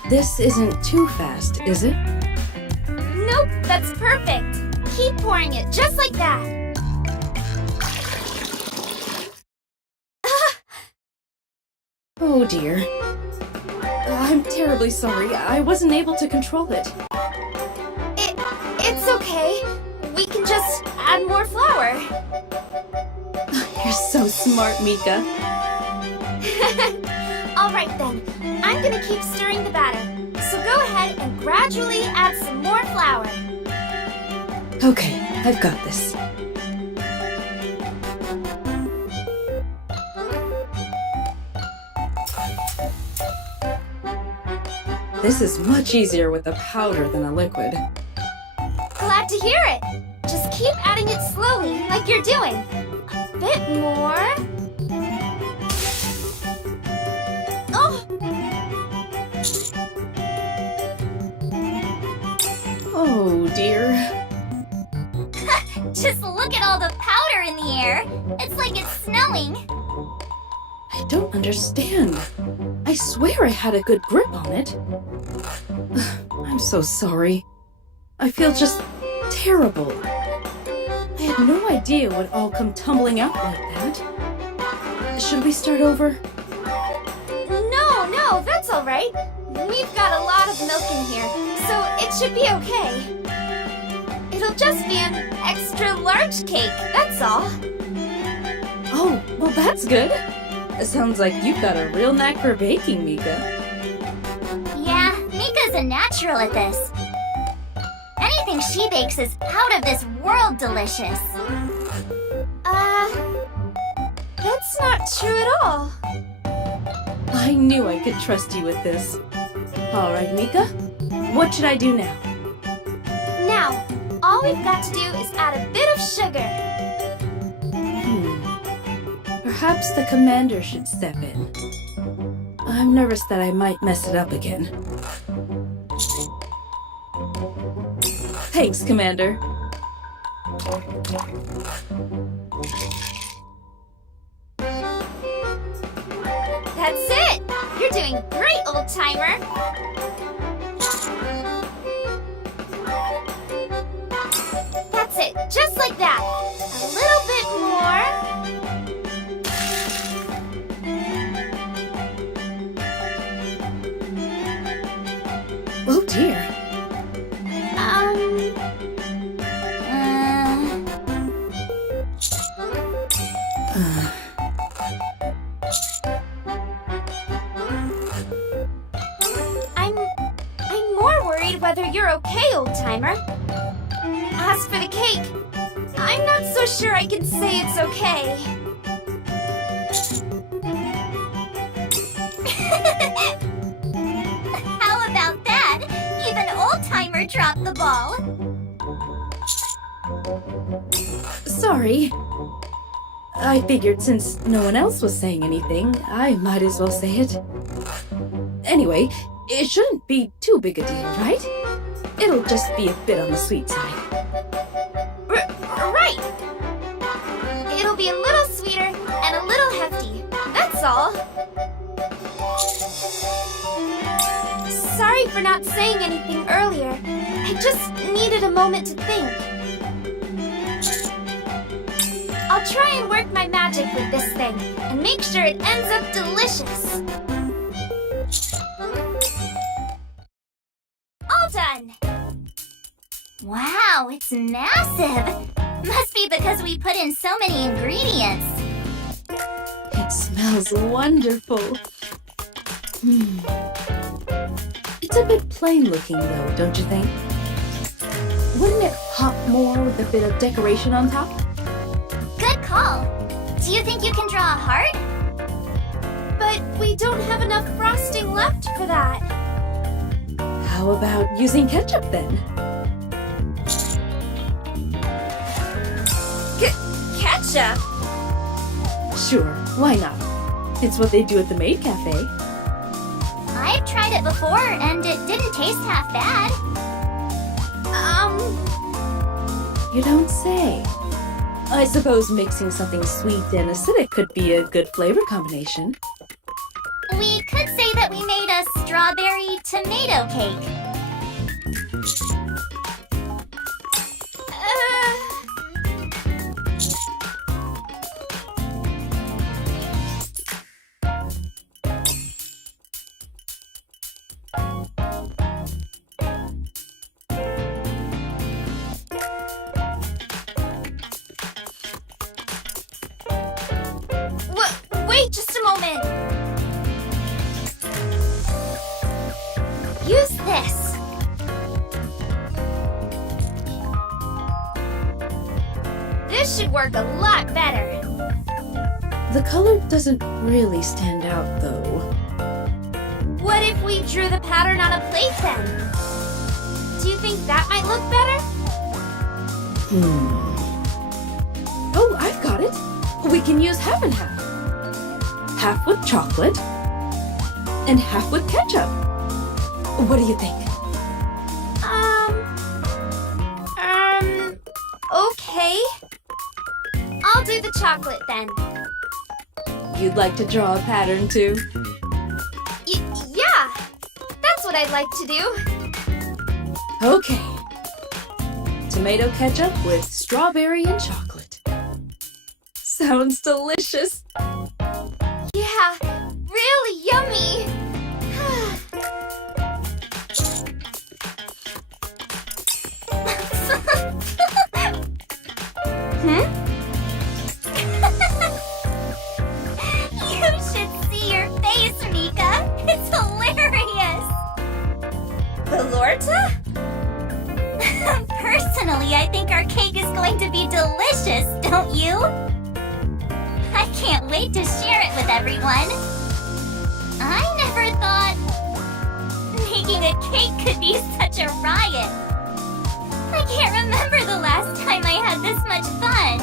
This isn't too fast, is it? Nope, that's perfect. Keep pouring it just like that. Oh dear. I'm terribly sorry. I wasn't able to control it. It's okay. We can just add more flour. You're so smart, Mika. All right then. I'm gonna keep stirring the batter. So go ahead and gradually add some more flour. Okay, I've got this. This is much easier with a powder than a liquid. Glad to hear it. Just keep adding it slowly, like you're doing. A bit more. Oh! Oh dear. Just look at all the powder in the air. It's like it's snowing. I don't understand. I swear I had a good grip on it. I'm so sorry. I feel just terrible. I had no idea it would all come tumbling out like that. Should we start over? No, that's all right. We've got a lot of milk in here, so it should be okay. It'll just be an extra large cake, that's all. Oh, well that's good. It sounds like you've got a real knack for baking, Mika. Yeah, Mika's a natural at this. Anything she bakes is out of this world delicious. That's not true at all. I knew I could trust you with this. All right, Mika. What should I do now? Now, all we've got to do is add a bit of sugar. Perhaps the commander should step in. I'm nervous that I might mess it up again. Thanks, Commander. That's it! You're doing great, old-timer! That's it, just like that. A little bit more. Oh dear. I'm more worried whether you're okay, old-timer. As for the cake, I'm not so sure I can say it's okay. How about that? Even old-timer dropped the ball. Sorry. I figured since no one else was saying anything, I might as well say it. Anyway, it shouldn't be too big a deal, right? It'll just be a bit on the sweet side. Right! It'll be a little sweeter and a little hefty. That's all. Sorry for not saying anything earlier. I just needed a moment to think. I'll try and work my magic with this thing and make sure it ends up delicious. All done! Wow, it's massive. Must be because we put in so many ingredients. It smells wonderful. It's a bit plain looking though, don't you think? Wouldn't it pop more with a bit of decoration on top? Good call. Do you think you can draw a heart? But we don't have enough frosting left for that. How about using ketchup then? Ketchup? Sure, why not? It's what they do at the Maid Cafe. I've tried it before and it didn't taste half bad. You don't say. I suppose mixing something sweet and acidic could be a good flavor combination. We could say that we made a strawberry tomato cake. Wait just a moment. Use this. This should work a lot better. The color doesn't really stand out though. What if we drew the pattern on a plate then? Do you think that might look better? Oh, I've got it. We can use half and half. Half with chocolate and half with ketchup. What do you think? Okay. I'll do the chocolate then. You'd like to draw a pattern too? Yeah, that's what I'd like to do. Okay. Tomato ketchup with strawberry and chocolate. Sounds delicious. Yeah, really yummy. You should see your face, Mika. It's hilarious. Valorta? Personally, I think our cake is going to be delicious, don't you? I can't wait to share it with everyone. I never thought making a cake could be such a riot. I can't remember the last time I had this much fun.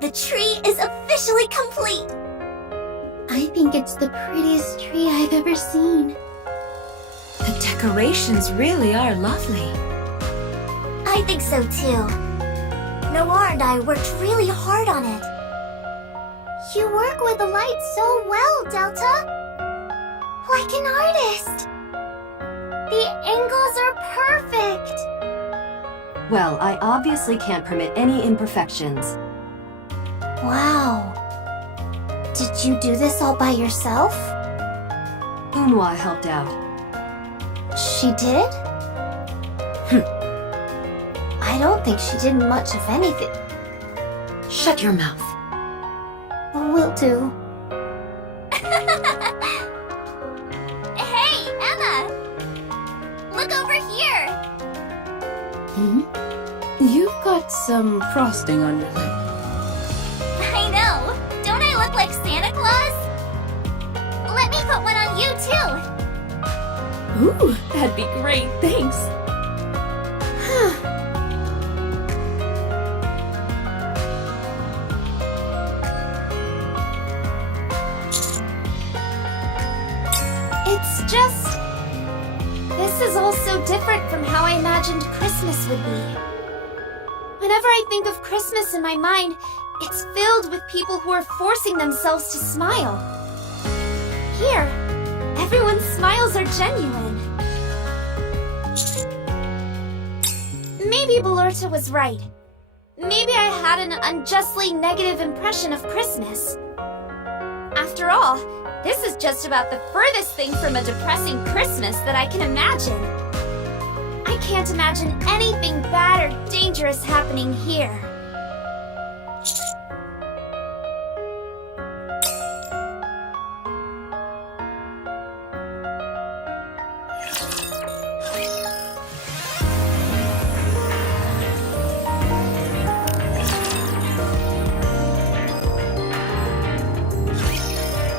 The tree is officially complete. I think it's the prettiest tree I've ever seen. The decorations really are lovely. I think so too. Noir and I worked really hard on it. You work with the light so well, Delta. Like an artist. The angles are perfect. Well, I obviously can't permit any imperfections. Wow. Did you do this all by yourself? Unwa helped out. She did? I don't think she did much of anything. Shut your mouth. Will do. Hey, Emma! Look over here! You've got some frosting on your lip. I know! Don't I look like Santa Claus? Let me put one on you, too! Ooh, that'd be great, thanks. This is all so different from how I imagined Christmas would be. Whenever I think of Christmas in my mind, it's filled with people who are forcing themselves to smile. Here, everyone's smiles are genuine. Maybe Belurta was right. Maybe I had an unjustly negative impression of Christmas. After all, this is just about the furthest thing from a depressing Christmas that I can imagine. I can't imagine anything bad or dangerous happening here.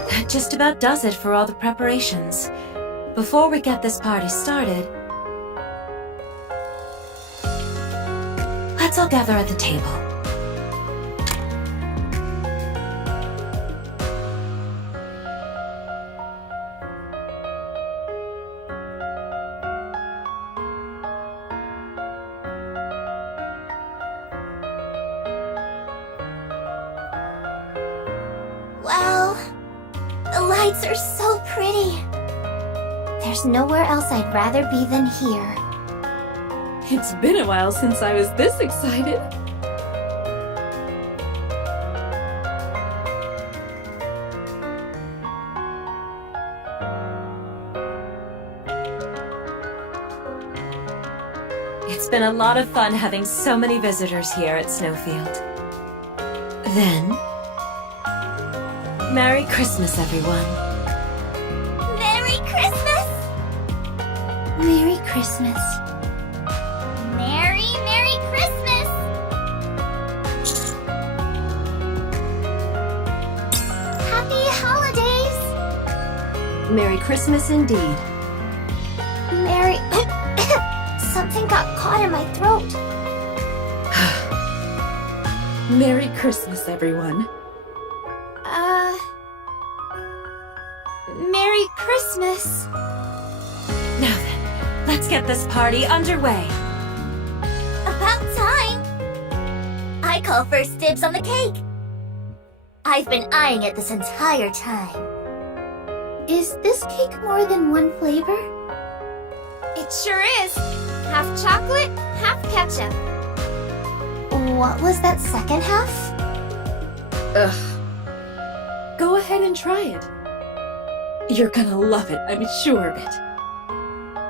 That just about does it for all the preparations. Before we get this party started, let's all gather at the table. Wow, the lights are so pretty. There's nowhere else I'd rather be than here. It's been a while since I was this excited. It's been a lot of fun having so many visitors here at Snowfield. Then, Merry Christmas, everyone. Merry Christmas! Merry Christmas. Merry, Merry Christmas! Happy holidays! Merry Christmas indeed. Merry... Something got caught in my throat. Merry Christmas, everyone. Merry Christmas. Now then, let's get this party underway. About time! I call first dibs on the cake. I've been eyeing it this entire time. Is this cake more than one flavor? It sure is. Half chocolate, half ketchup. What was that second half? Ugh. Go ahead and try it. You're gonna love it, I'm sure of it.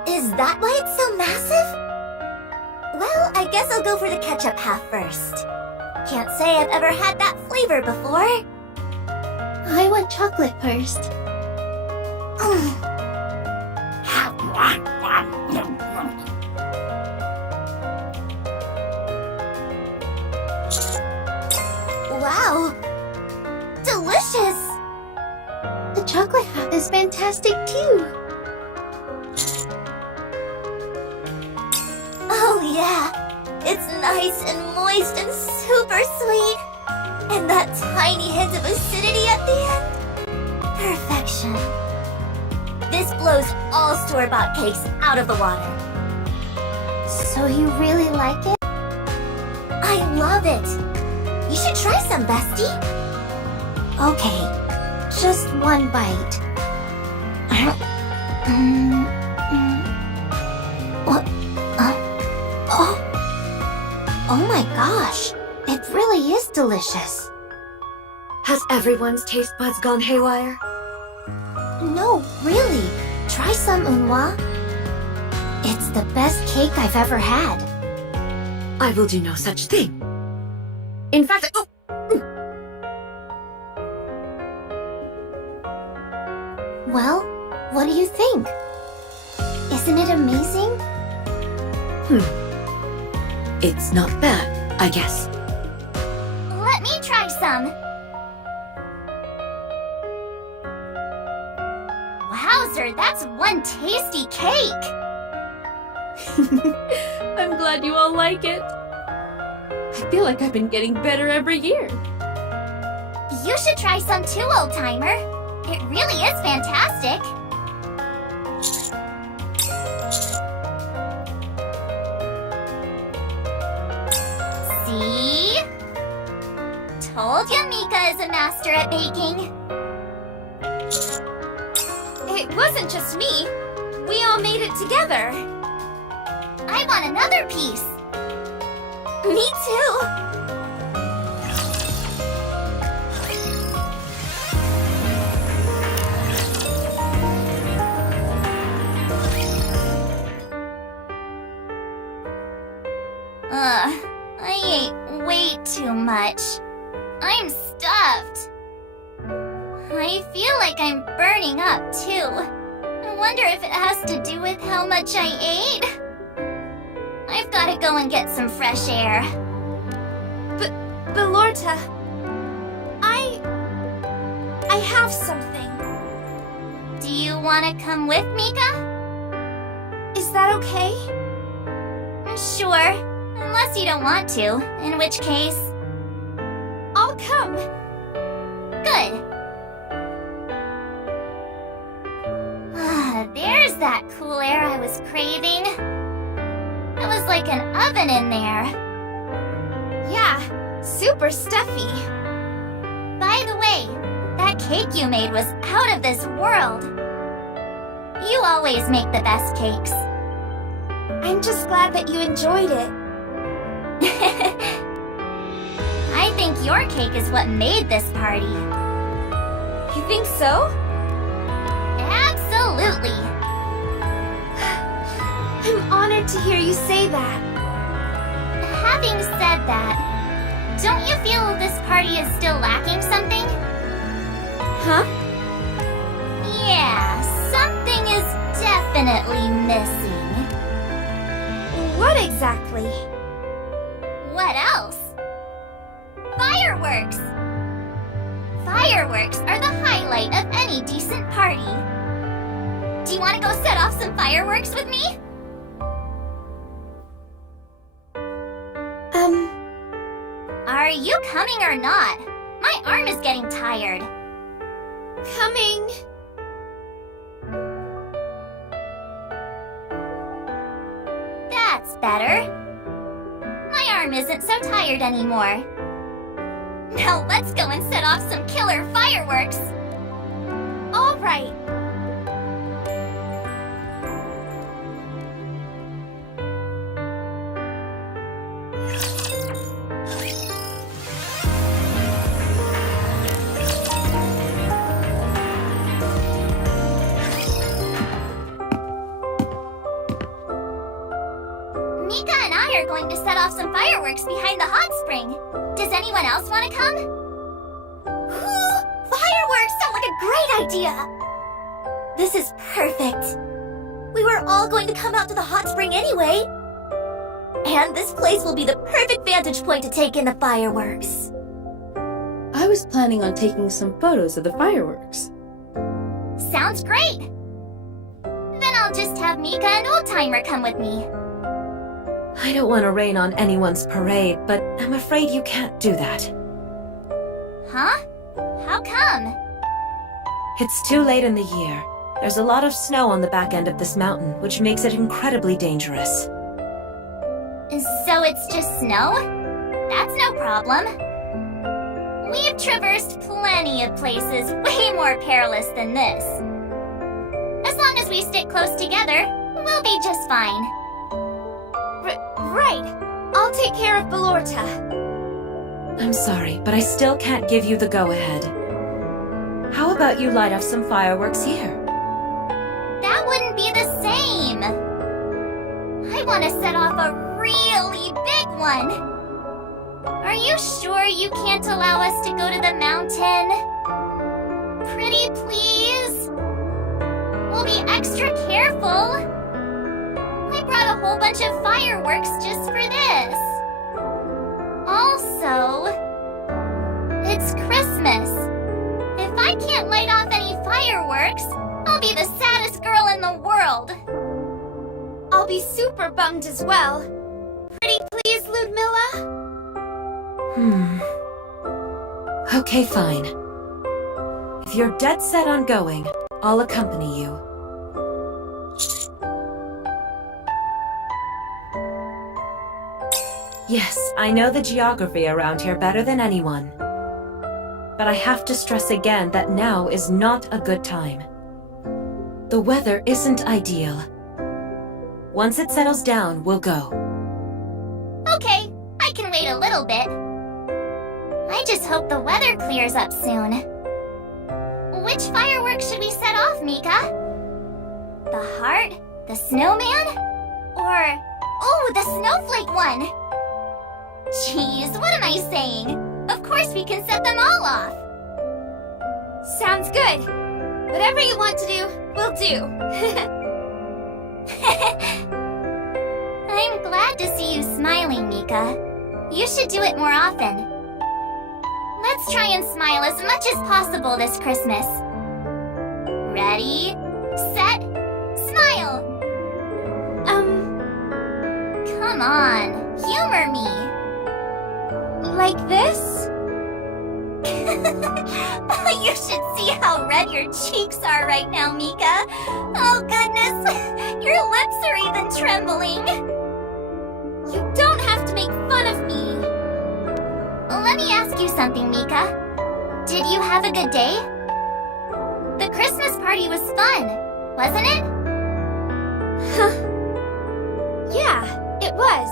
Is that why it's so massive? Well, I guess I'll go for the ketchup half first. Can't say I've ever had that flavor before. I want chocolate first. Wow! Delicious! The chocolate half is fantastic too. Oh yeah! It's nice and moist and super sweet! And that tiny hint of acidity at the end? Perfection. This blows all store-bought cakes out of the water. So you really like it? I love it! You should try some, bestie! Okay, just one bite. What? Oh my gosh! It really is delicious. Has everyone's taste buds gone haywire? No, really. Try some, Unwa. It's the best cake I've ever had. I will do no such thing. In fact, Well, what do you think? Isn't it amazing? It's not bad, I guess. Let me try some! Wowzer, that's one tasty cake! I'm glad you all like it. I feel like I've been getting better every year. You should try some too, old-timer. It really is fantastic. Told ya Mika is a master at baking. It wasn't just me. We all made it together. I want another piece. Me too. I ate way too much. I'm stuffed. I feel like I'm burning up too. I wonder if it has to do with how much I ate. I've got to go and get some fresh air. Belorta, I have something. Do you want to come with, Mika? Is that okay? Sure, unless you don't want to, in which case... I'll come. Good. There's that cool air I was craving. It was like an oven in there. Yeah, super stuffy. By the way, that cake you made was out of this world. You always make the best cakes. I'm just glad that you enjoyed it. I think your cake is what made this party. You think so? Absolutely. I'm honored to hear you say that. Having said that, don't you feel this party is still lacking something? Huh? Yeah, something is definitely missing. What exactly? What else? Fireworks! Fireworks are the highlight of any decent party. Do you want to go set off some fireworks with me? Are you coming or not? My arm is getting tired. Coming. That's better. My arm isn't so tired anymore. Now let's go and set off some killer fireworks. All right. Mika and I are going to set off some fireworks behind the hot spring. Does anyone else want to come? Fireworks sound like a great idea! This is perfect. We were all going to come out to the hot spring anyway. And this place will be the perfect vantage point to take in the fireworks. I was planning on taking some photos of the fireworks. Sounds great. Then I'll just have Mika and Old Timer come with me. I don't want to rain on anyone's parade, but I'm afraid you can't do that. Huh? How come? It's too late in the year. There's a lot of snow on the back end of this mountain, which makes it incredibly dangerous. So it's just snow? That's no problem. We've traversed plenty of places way more perilous than this. As long as we stick close together, we'll be just fine. Right. I'll take care of Belorta. I'm sorry, but I still can't give you the go-ahead. How about you light off some fireworks here? That wouldn't be the same. I want to set off a really big one. Are you sure you can't allow us to go to the mountain? Pretty please? We'll be extra careful. I brought a whole bunch of fireworks just for this. Also, it's Christmas. If I can't light off any fireworks, I'll be the saddest girl in the world. I'll be super bummed as well. Pretty please, Ludmilla? Okay, fine. If you're dead set on going, I'll accompany you. Yes, I know the geography around here better than anyone. but I have to stress again that now is not a good time. The weather isn't ideal. Once it settles down, we'll go. Okay, I can wait a little bit. I just hope the weather clears up soon. Which fireworks should we set off, Mika? The heart? The snowman? Or, oh, the snowflake one! Jeez, what am I saying? Of course we can set them all off! Sounds good. Whatever you want to do, we'll do. I'm glad to see you smiling, Mika. You should do it more often. Let's try and smile as much as possible this Christmas. Ready, set, smile! Come on, humor me. Like this? You should see how red your cheeks are right now, Mika. Oh goodness, your lips are even trembling. You don't have to make fun of me. Let me ask you something, Mika. Did you have a good day? The Christmas party was fun, wasn't it? Yeah, it was.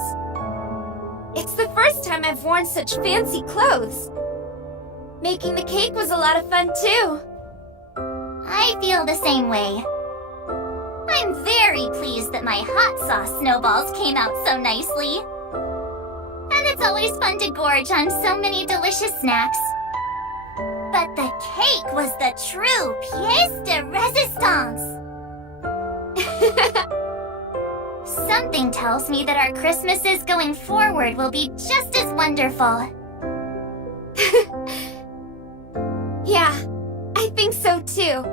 It's the first time I've worn such fancy clothes. Making the cake was a lot of fun too. I feel the same way. I'm very pleased that my hot sauce snowballs came out so nicely. And it's always fun to gorge on so many delicious snacks. But the cake was the true pièce de résistance. Something tells me that our Christmases going forward will be just as wonderful. Yeah, I think so too.